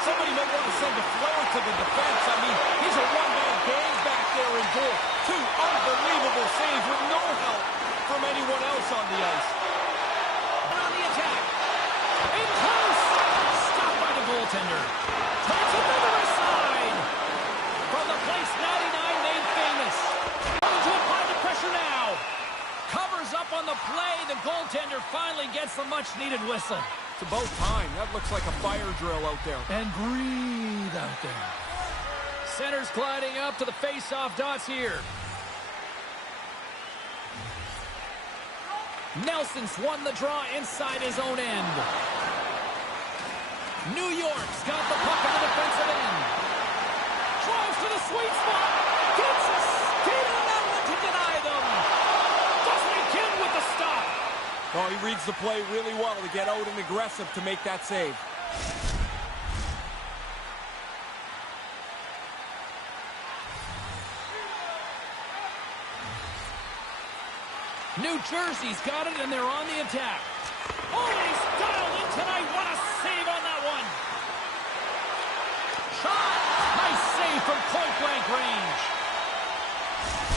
Somebody might want to send a flare to the defense. I mean, he's a one-man gang back there in goal. Two unbelievable saves with no help from anyone else on the ice. And on the attack. In close. Stopped by the goaltender. Turns it to the other side. From the place 99 made famous. Going to apply the pressure now. Covers up on the play. The goaltender finally gets the much-needed whistle. It's about time. That looks like a fire drill out there. And breathe out there. Centers gliding up to the face-off dots here. Nelson's won the draw inside his own end. New York's got the puck on the defensive end. Drives to the sweet spot. Gets a skate on that one to deny them. Doesn't again with the stop. Oh, he reads the play really well to get out and aggressive to make that save. New Jersey's got it, and they're on the attack. Oh, he's dialed in tonight. What a save on that one. Shot. Nice save from point-blank range.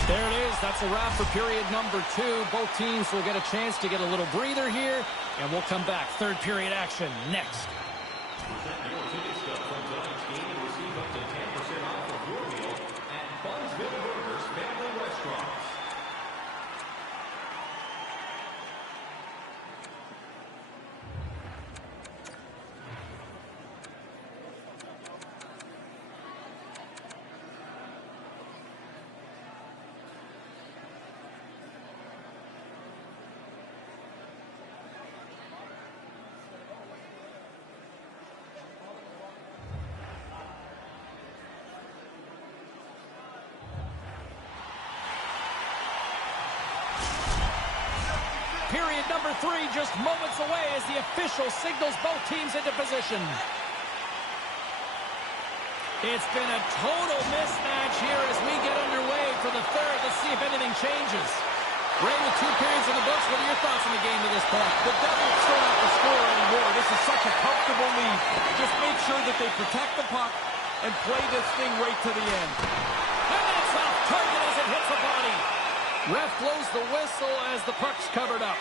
There it is. That's a wrap for period number 2. Both teams will get a chance to get a little breather here, and we'll come back. Third period action next. Your ticket stub from tonight's game and receive up to 10% off of your meal at Bunsville Burgers Family Restaurants. Period number 3 just moments away as the official signals both teams into position. It's been a total mismatch here as we get underway for the third. Let's see if anything changes. Ray, with 2 periods in the books, what are your thoughts on the game to this point? The Devils don't have to score anymore. This is such a comfortable lead. Just make sure that they protect the puck and play this thing right to the end. And that's off target as it hits the body. Ref blows the whistle as the puck's covered up.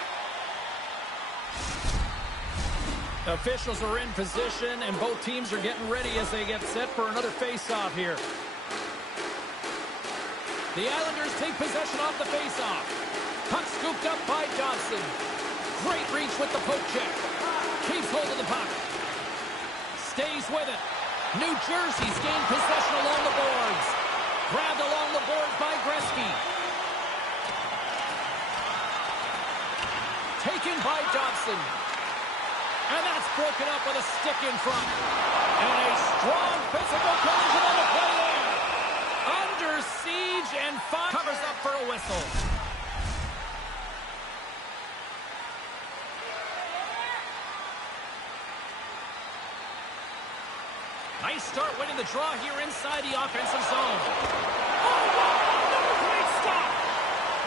Officials are in position, and both teams are getting ready as they get set for another face-off here. The Islanders take possession off the face-off. Puck scooped up by Dobson. Great reach with the poke check. Keeps hold of the puck. Stays with it. New Jersey's gained possession along the boards. Grabbed along the boards by Gretzky. Taken by Dobson. And that's broken up with a stick in front. And a strong physical collision on the play there. Under siege and covers up for a whistle. Nice start winning the draw here inside the offensive zone. Oh, wow! Another great stop!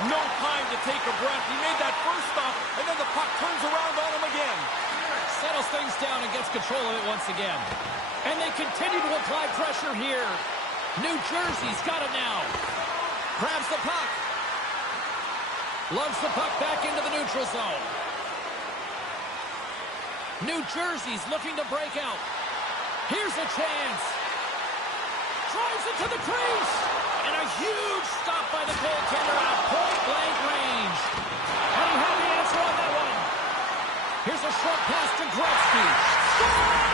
No time to take a breath. He made that first stop, and then the puck turns around on him again. Settles things down and gets control of it once again. And they continue to apply pressure here. New Jersey's got it now. Grabs the puck. Lugs the puck back into the neutral zone. New Jersey's looking to break out. Here's a chance. Drives it to the crease. And a huge stop by the goaltender at point-blank range. And he had the answer on that one. Here's a short pass to Gretzky. Scores!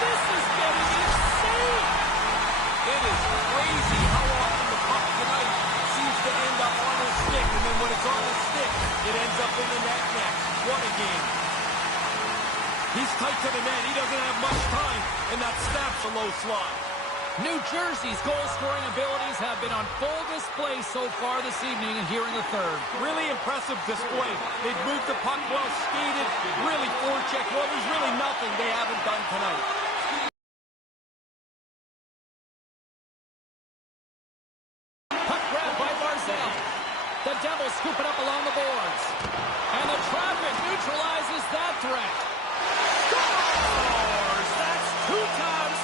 This is getting insane. It is crazy how often the puck tonight seems to end up on his stick, and then when it's on his stick, it ends up in the net next. What a game. He's tight to the net. He doesn't have much time, and that snaps a low slot. New Jersey's goal-scoring abilities have been on full display so far this evening here in the third. Really impressive display. They've moved the puck well, skated, really forecheck. Well, there's really nothing they haven't done tonight. Puck grab by Barzal. The Devils scoop it up along the boards. And the traffic neutralizes that threat. Scores! That's two times.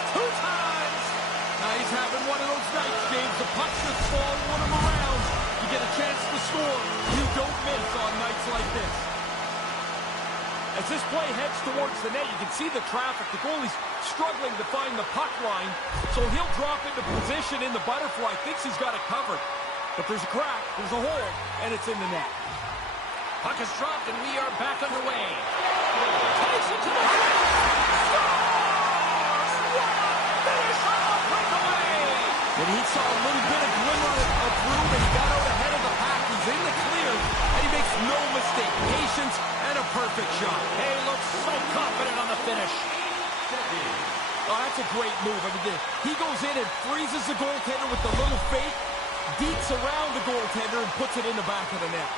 He's having one of those nights, James. The puck's just following him around. You get a chance to score. You don't miss on nights like this. As this play heads towards the net, you can see the traffic. The goalie's struggling to find the puck line, so he'll drop into position in the butterfly. Thinks he's got it covered. But there's a crack, there's a hole, and it's in the net. Puck is dropped, and we are back underway. Takes it to the net. And he saw a little bit of glimmer of room, and he got out ahead of the pack. He's in the clear, and he makes no mistake. Patience and a perfect shot. He looks so confident on the finish. Oh, that's a great move. I mean, he goes in and freezes the goaltender with the little fake, deets around the goaltender, and puts it in the back of the net.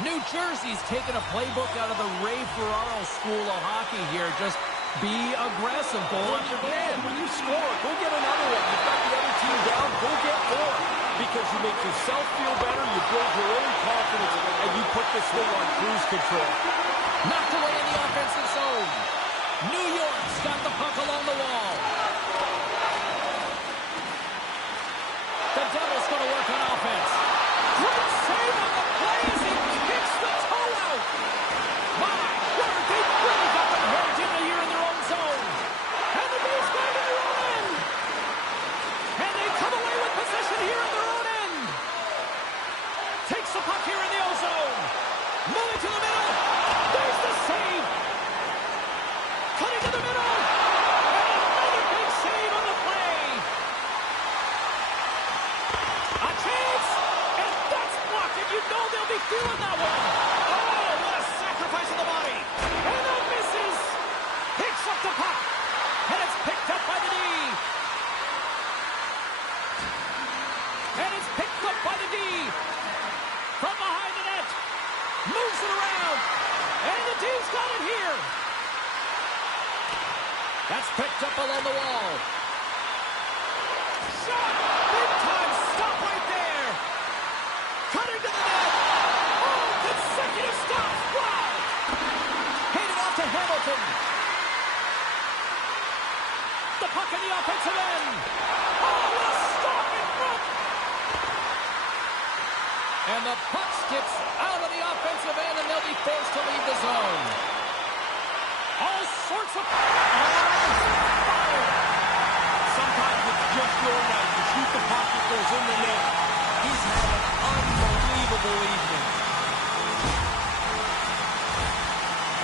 New Jersey's taken a playbook out of the Ray Ferraro school of hockey here. Just be aggressive, goal after goal. When you score, go get another one. You've got the other team down, go get more. Because you make yourself feel better, you build your own confidence, and you put this thing on cruise control. Knocked away in the offensive zone. New York's got the puck along the wall. The Devils going to work on offense. Great save on the play as he kicks the toe out. My word, they've really got them hemmed in here in their own zone. And the Bees got in their own end. And they come away with possession here in their own end. Takes the puck here in the O-zone. Moving to the middle. There's the save. Cutting to the middle. And another big save on the play. A chance. And that's blocked. And you know they'll be feeling that one. Oh, what a sacrifice of the body. And that misses. Picks up the puck. And it's picked up by the D. And it's picked up by the D. From behind the net. Moves it around. And the D's got it here. That's picked up along the wall. shot! Big time stop right there! Cutting to the net! Oh, consecutive stops! Wow! Handed off to Hamilton. The puck in the offensive end! Oh, what a stop in front! And the puck skips out of the offensive end, and they'll be forced to leave the zone. All sorts of... fire! Sometimes it's just your night. You shoot the puck, it goes in the net. He's had an unbelievable evening.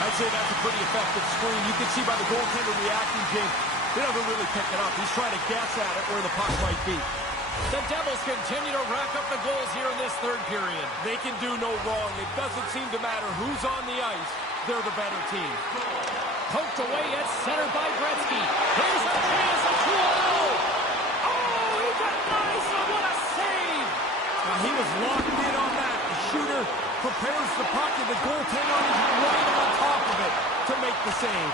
I'd say that's a pretty effective screen. You can see by the goaltender reacting, James. He doesn't really pick it up. He's trying to guess at it where the puck might be. The Devils continue to rack up the goals here in this third period. They can do no wrong. It doesn't seem to matter who's on the ice. They're the better team. Poked away at center by Gretzky. Here's a chance of 2-0. Oh, he got nice. Oh, what a save. Now, he was locked in on that. The shooter prepares the puck, and the goaltender is right on top of it to make the save.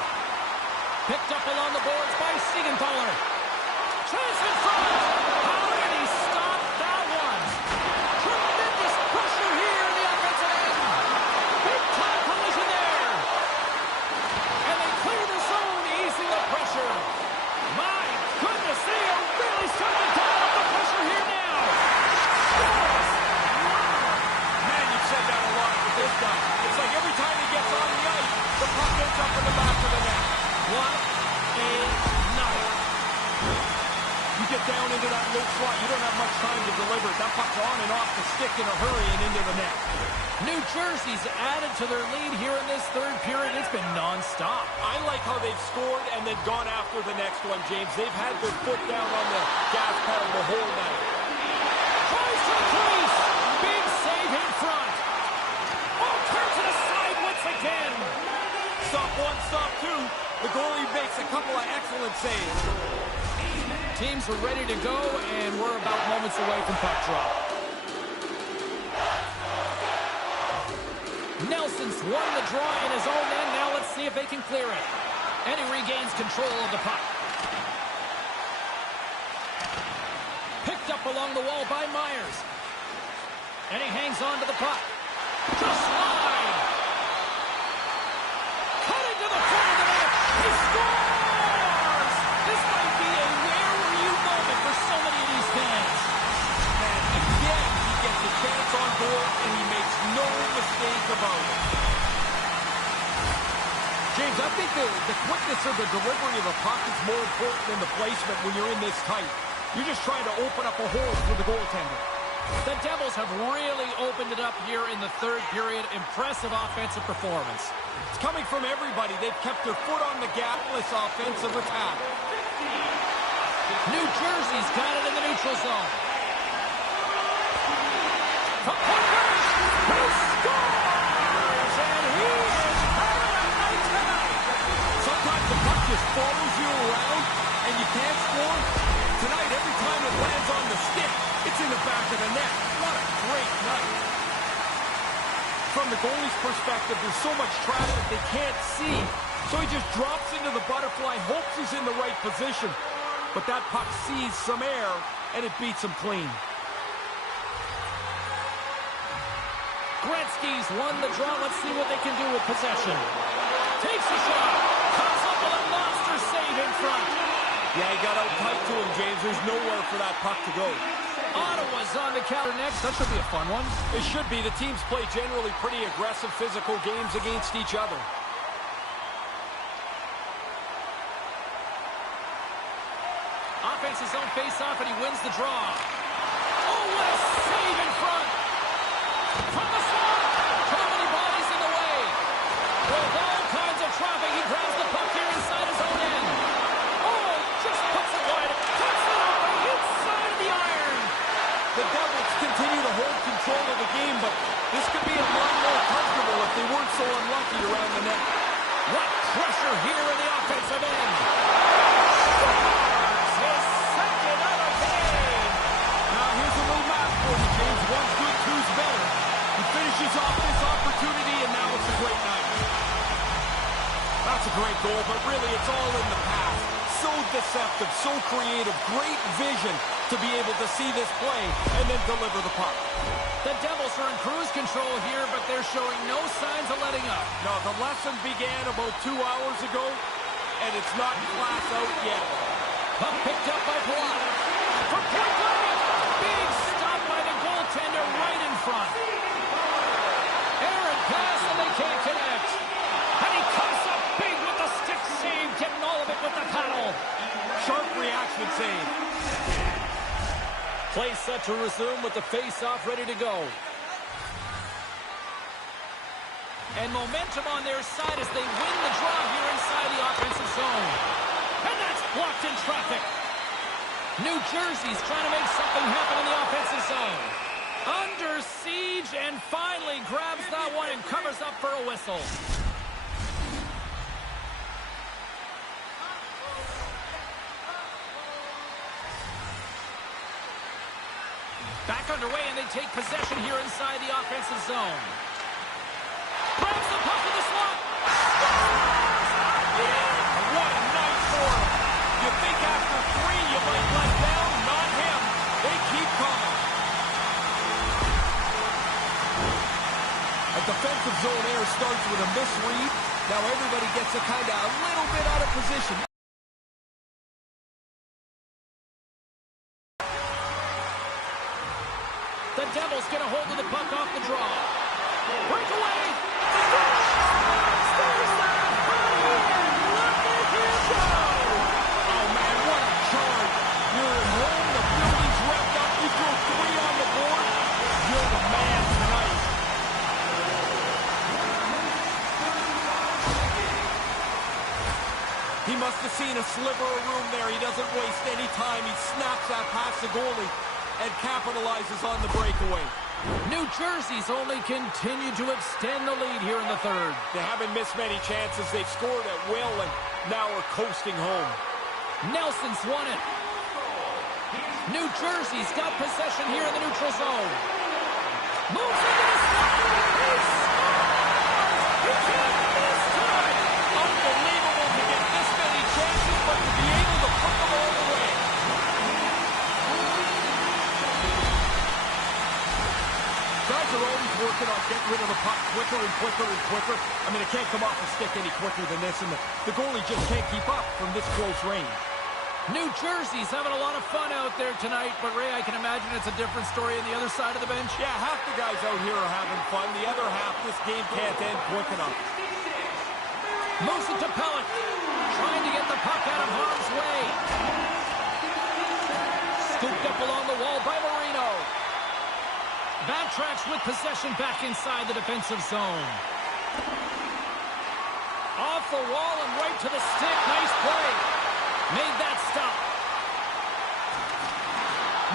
Picked up along the boards by Siegenthaler. Chance in front. How did he stop that one? Tremendous pressure here in the offensive end. Big time collision there. And they clear the zone, easing the pressure. My goodness, they are really starting to dial up the pressure here now. Man, you've said that a lot with this guy. It's like every time he gets on the ice, the puck ends up in the back of the net. What a night. You get down into that low slot, you don't have much time to deliver. That puck's on and off the stick in a hurry and into the net. New Jersey's added to their lead here in this third period. It's been nonstop. I like how they've scored and then gone after the next one, James. They've had their foot down on the gas pedal the whole night. Tries to increase. Big save in front. Oh, turns to the side once again. Stop one, stop two. The goalie makes a couple of excellent saves. Teams are ready to go, and we're about moments away from puck drop. Nelson's won the draw in his own end. Now let's see if they can clear it. And he regains control of the puck. Picked up along the wall by Myers. And he hangs on to the puck. Just wide. Cut into the front of the net. He scores! This might be a where-were-you moment for so many of these fans. And again, he gets a chance on goal, and he makes no mistake about it. James, I think the quickness of the delivery of the puck is more important than the placement when you're in this tight. You're just trying to open up a hole for the goaltender. The Devils have really opened it up here in the third period. Impressive offensive performance. It's coming from everybody. They've kept their foot on the gas in this offensive attack. New Jersey's got it in the neutral zone. From Parker, he scores! And he is having a night tonight. Sometimes the puck just follows you around and you can't score. Tonight, every time it lands on the stick, it's in the back of the net. What a great night. From the goalie's perspective, there's so much traffic they can't see. So he just drops into the butterfly, hopes he's in the right position. But that puck sees some air, and it beats him clean. Gretzky's won the draw. Let's see what they can do with possession. Takes a shot. Comes up with a monster save in front. Yeah, he got out tight to him, James. There's nowhere for that puck to go. Ottawa's on the counter next. That should be a fun one. It should be. The teams play generally pretty aggressive, physical games against each other. Offense his own face-off, and he wins the draw. Oh, what a save in front! From the slot! Too many bodies in the way. With all kinds of traffic, he grabs the puck here inside his own end. Oh, just puts it wide. Puts it up inside the iron. The Devils continue to hold control of the game, but this could be a lot more comfortable if they weren't so unlucky around the net. What pressure here in the offensive end. His second of the game. Now here's a little math for you, James. One's good, two's better. He finishes off this opportunity, and now it's a great night. That's a great goal, but really it's all in the past. So deceptive, so creative, great vision, to be able to see this play and then deliver the puck. The Devils are in cruise control here, but they're showing no signs of letting up. No, the lesson began about 2 hours ago, and it's not class out yet. Puck picked up by Palat. For point blank! Big stop by the goaltender right in front. Errant pass, and they can't connect. And he comes up big with the stick save, getting all of it with the paddle. Sharp reaction save. Play set to resume with the face-off ready to go. And momentum on their side as they win the draw here inside the offensive zone. And that's blocked in traffic. New Jersey's trying to make something happen in the offensive zone. Under siege and finally grabs that one and covers up for a whistle. Back underway, and they take possession here inside the offensive zone. Grabs the puck in the slot. Yeah, what a night for him. You think after 3 you might let down? Not him. They keep coming. A defensive zone error starts with a misread. Now everybody gets a little bit out of position. The Devils get a hold of the puck off the draw. Breakaway. Oh, man, what a charge. You're at home, the building's wrapped up, you throw 3 on the board. You're the man tonight. He must have seen a sliver of room there. He doesn't waste any time. He snaps that past the goalie and capitalizes on the breakaway. New Jersey's only continued to extend the lead here in the third. They haven't missed many chances. They've scored at will and now are coasting home. Nelson's won it. New Jersey's got possession here in the neutral zone. Moves into the slot. He scores! He can't miss time! Unbelievable to get this many chances, but to be able to put them all away. Guys are always working on getting rid of the puck quicker and quicker and quicker. I mean, it can't come off the stick any quicker than this, and the goalie just can't keep up from this close range. New Jersey's having a lot of fun out there tonight, but Ray, I can imagine it's a different story on the other side of the bench. Yeah, half the guys out here are having fun. The other half, this game can't end quick enough. Moves it to Pellick, trying to get the puck out of harm's way. Scooped up along the wall by Marino. Backtracks with possession back inside the defensive zone. Off the wall and right to the stick. Nice play. Made that stop.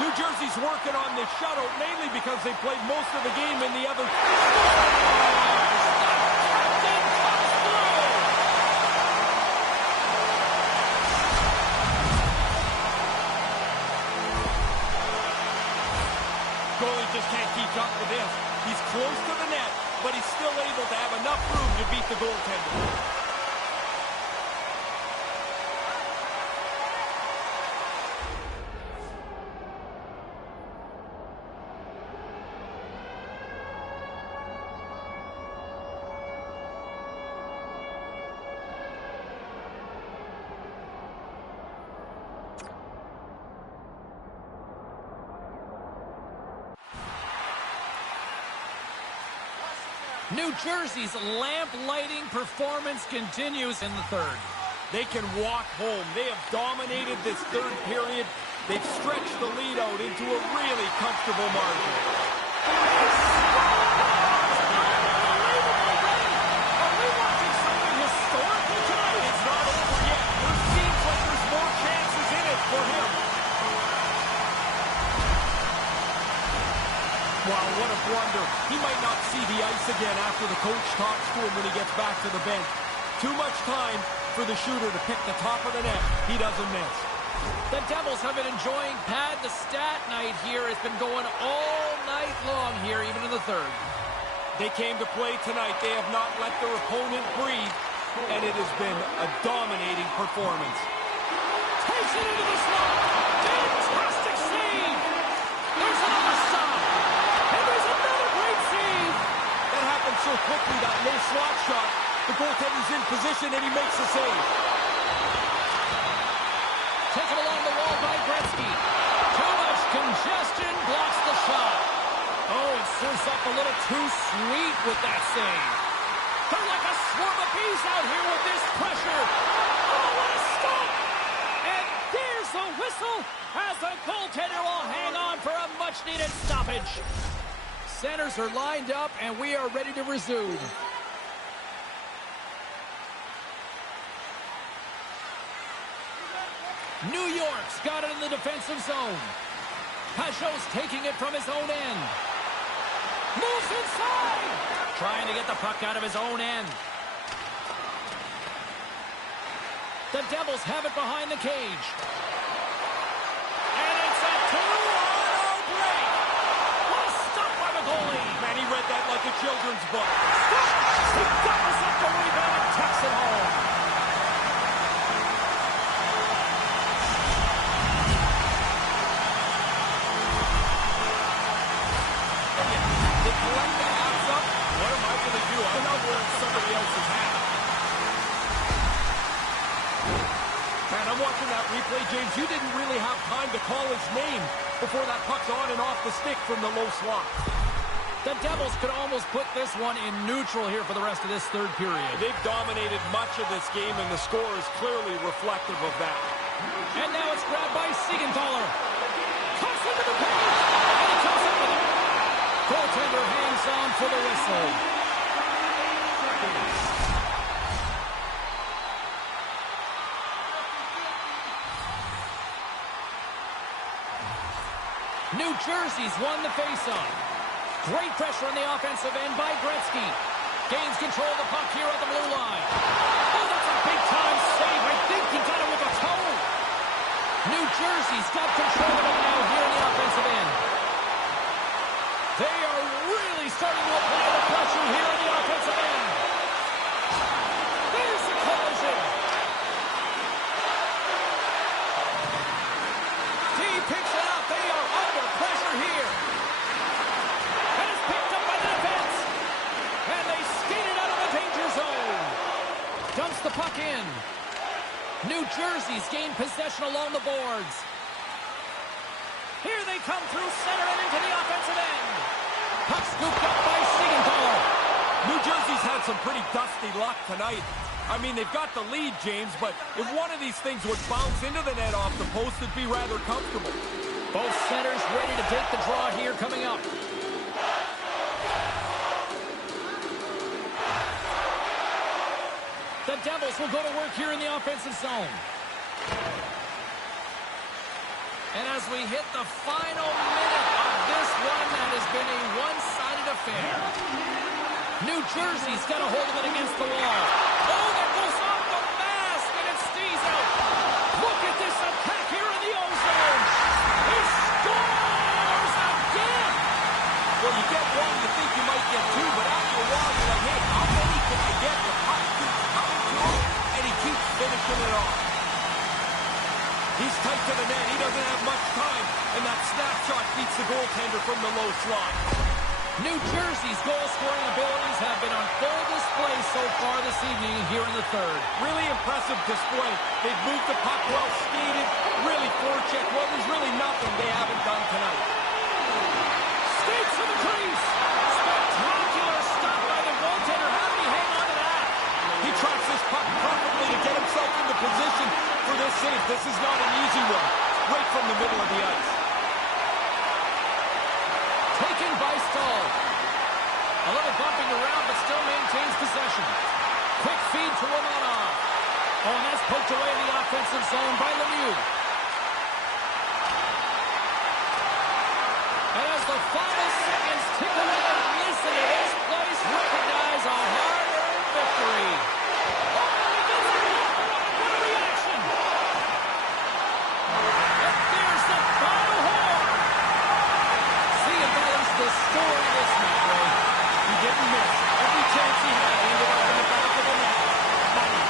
New Jersey's working on this shutout mainly because they played most of the game in the other. Goalie just can't keep up with this. He's close to the net, but he's still able to have enough room to beat the goaltender. New Jersey's lamp-lighting performance continues in the third. They can walk home. They have dominated this third period. They've stretched the lead out into a really comfortable margin. Are we watching something historical tonight? It's not over yet. There seems like there's more chances in it for him. Wow, what a blunder. He might not see the ice again after the coach talks to him when he gets back to the bench. Too much time for the shooter to pick the top of the net. He doesn't miss. The Devils have been enjoying Pad the Stat night here. It's been going all night long here, even in the third. They came to play tonight. They have not let their opponent breathe, and it has been a dominating performance. Takes it into the slot. Fantastic save so quickly, that low slot shot. The goaltender's in position, and he makes the save. Taken along the wall by Gretzky. Too much congestion, blocks the shot. Oh, it serves up a little too sweet with that save. They're like a swarm of bees out here with this pressure. Oh, what a stop! And there's the whistle as the goaltender will hang on for a much-needed stoppage. Centers are lined up, and we are ready to resume. New York's got it in the defensive zone. Pajot's taking it from his own end. Moves inside! Trying to get the puck out of his own end. The Devils have it behind the cage. And it's a 2-on-0 break! What a stop by the goalie! Man, he read that like a children's book. He doubles up the rebound and tucks it home. They collect the hats up. What am I going to do? I'm not wearing somebody else's hat. Man, I'm watching that replay, James. You didn't really have time to call his name before that puck's on and off the stick from the low slot. The Devils could almost put this one in neutral here for the rest of this third period. They've dominated much of this game, and the score is clearly reflective of that. And now it's grabbed by Siegenthaler. Cuts into the paint. And he comes up with it. Goaltender hangs on for the whistle. New Jersey's won the faceoff. Great pressure on the offensive end by Gretzky. Gains control of the puck here at the blue line. Oh, that's a big-time save. I think he got it with a toe. New Jersey's got control of it now here in the offensive end. They are really starting to apply the pressure here in the offensive end. There's the collision. D picks it up. They are under pressure here. And it's picked up by the defense. And they skate it out of the danger zone. Dumps the puck in. New Jersey's gained possession along the boards. Here they come through center and into the offensive end. Puck scooped up by Siegenthaler. New Jersey's had some pretty dusty luck tonight. I mean, they've got the lead, James, but if one of these things would bounce into the net off the post, it'd be rather comfortable. Both centers ready to take the draw here coming up. The Devils will go to work here in the offensive zone. And as we hit the final minute of this one, that has been a one-sided affair. New Jersey's got a hold of it against the wall. Oh, that goes off the mask, and it stays out. Look at this attack here in the O-zone. He scores again. Well, you get one, you think you might get two, but after a while, you're like, hey, how many can I get? The puck keeps coming to him, and he keeps finishing it off. He's tight to the net. He doesn't have much time, and that snapshot beats the goaltender from the low slot. New Jersey's goal-scoring abilities have been on full display so far this evening here in the third. Really impressive display. They've moved the puck well, skated, really forecheck. Well, there's really nothing they haven't done tonight. Skates to the crease. Spectacular stop by the goaltender. How did he hang on to that? He tracks this puck perfectly to get himself into position for this save. This is not an easy one. Right from the middle of the ice. Taken by Stahl. A little bumping around, but still maintains possession. Quick feed to Romanov. Oh, and that's poked away in the offensive zone by Lemieux. And as the final seconds tick away, listen to this place recognize a hard-earned victory. Oh, he gets it! What a reaction! And there's the final horn. Siegenthaler's the story of this night, Ray. He didn't miss. Every chance he had, he ended up in the back of the net. Money.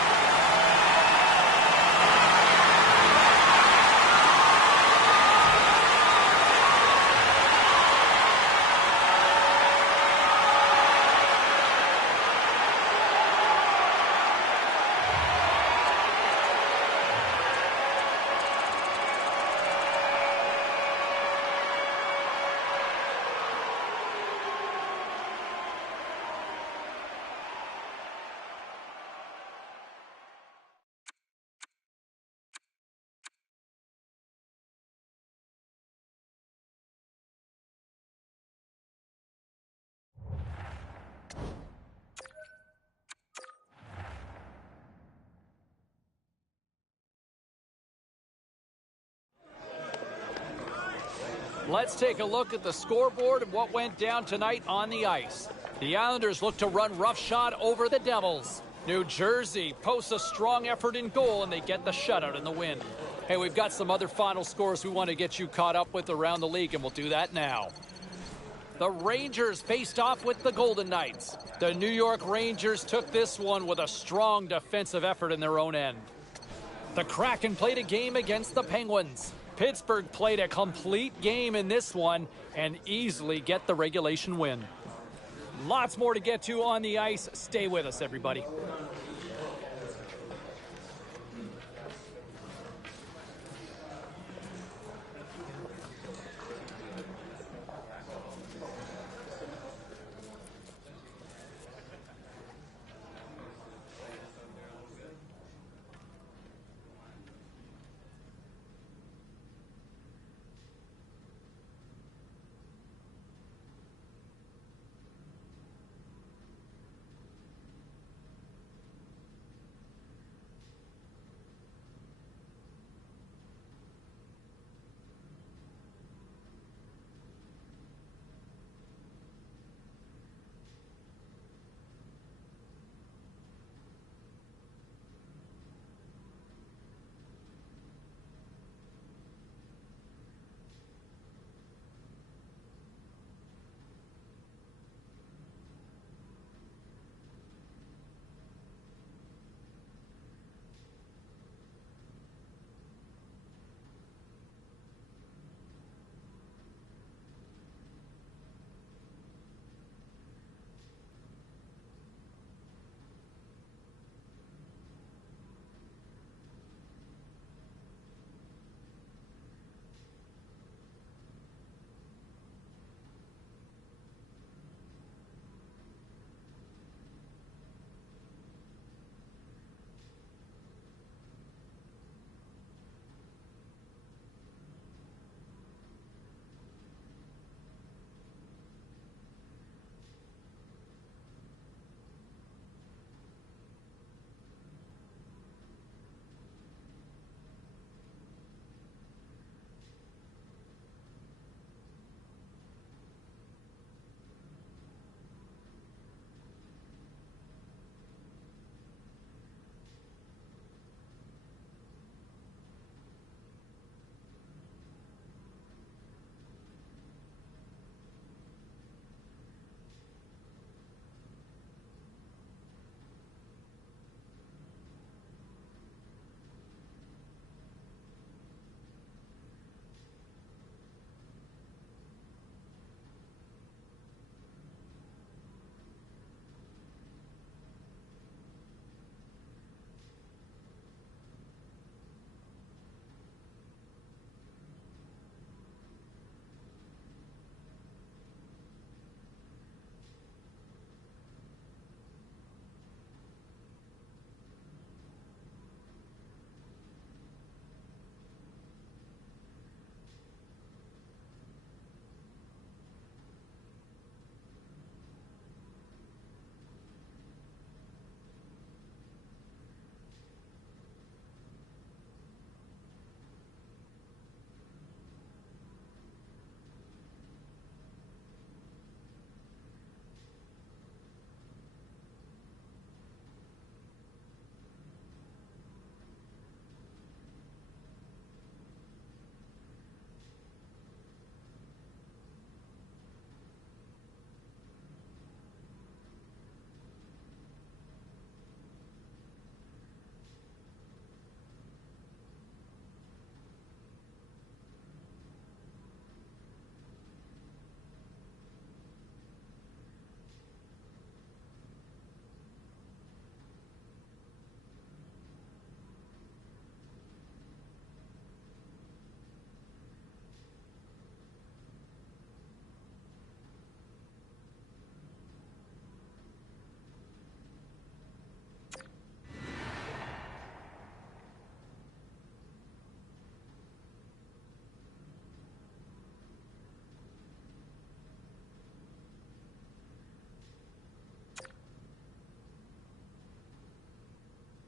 Let's take a look at the scoreboard and what went down tonight on the ice. The Islanders look to run roughshod over the Devils. New Jersey posts a strong effort in goal, and they get the shutout in the win. Hey, we've got some other final scores we want to get you caught up with around the league, and we'll do that now. The Rangers faced off with the Golden Knights. The New York Rangers took this one with a strong defensive effort in their own end. The Kraken played a game against the Penguins. Pittsburgh played a complete game in this one and easily get the regulation win. Lots more to get to on the ice. Stay with us, everybody.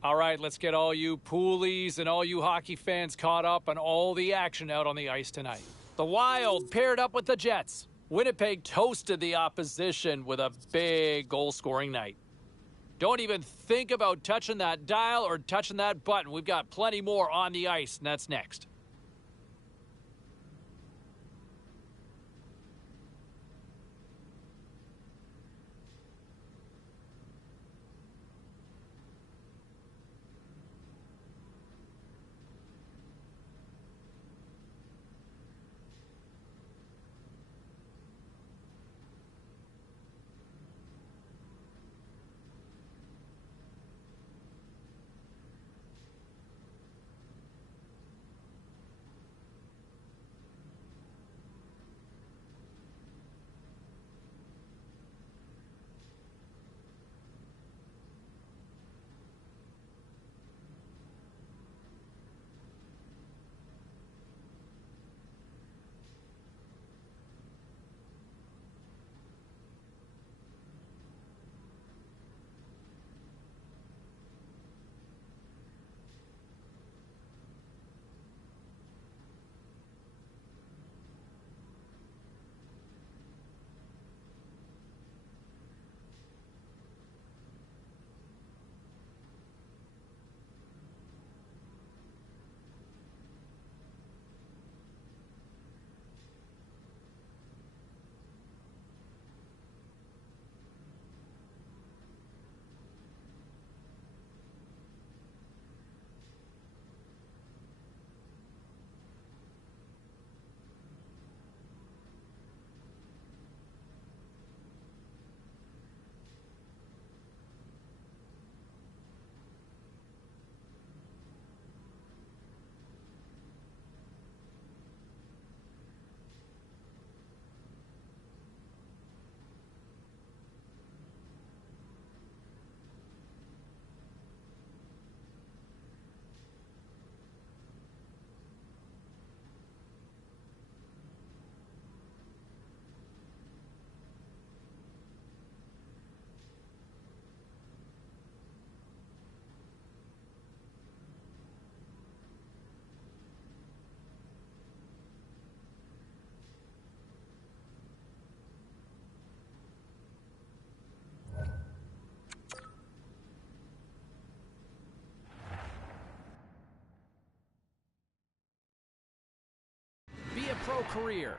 All right, let's get all you poolies and all you hockey fans caught up on all the action out on the ice tonight. The Wild paired up with the Jets. Winnipeg toasted the opposition with a big goal-scoring night. Don't even think about touching that dial or touching that button. We've got plenty more on the ice, and that's next. Be a pro career.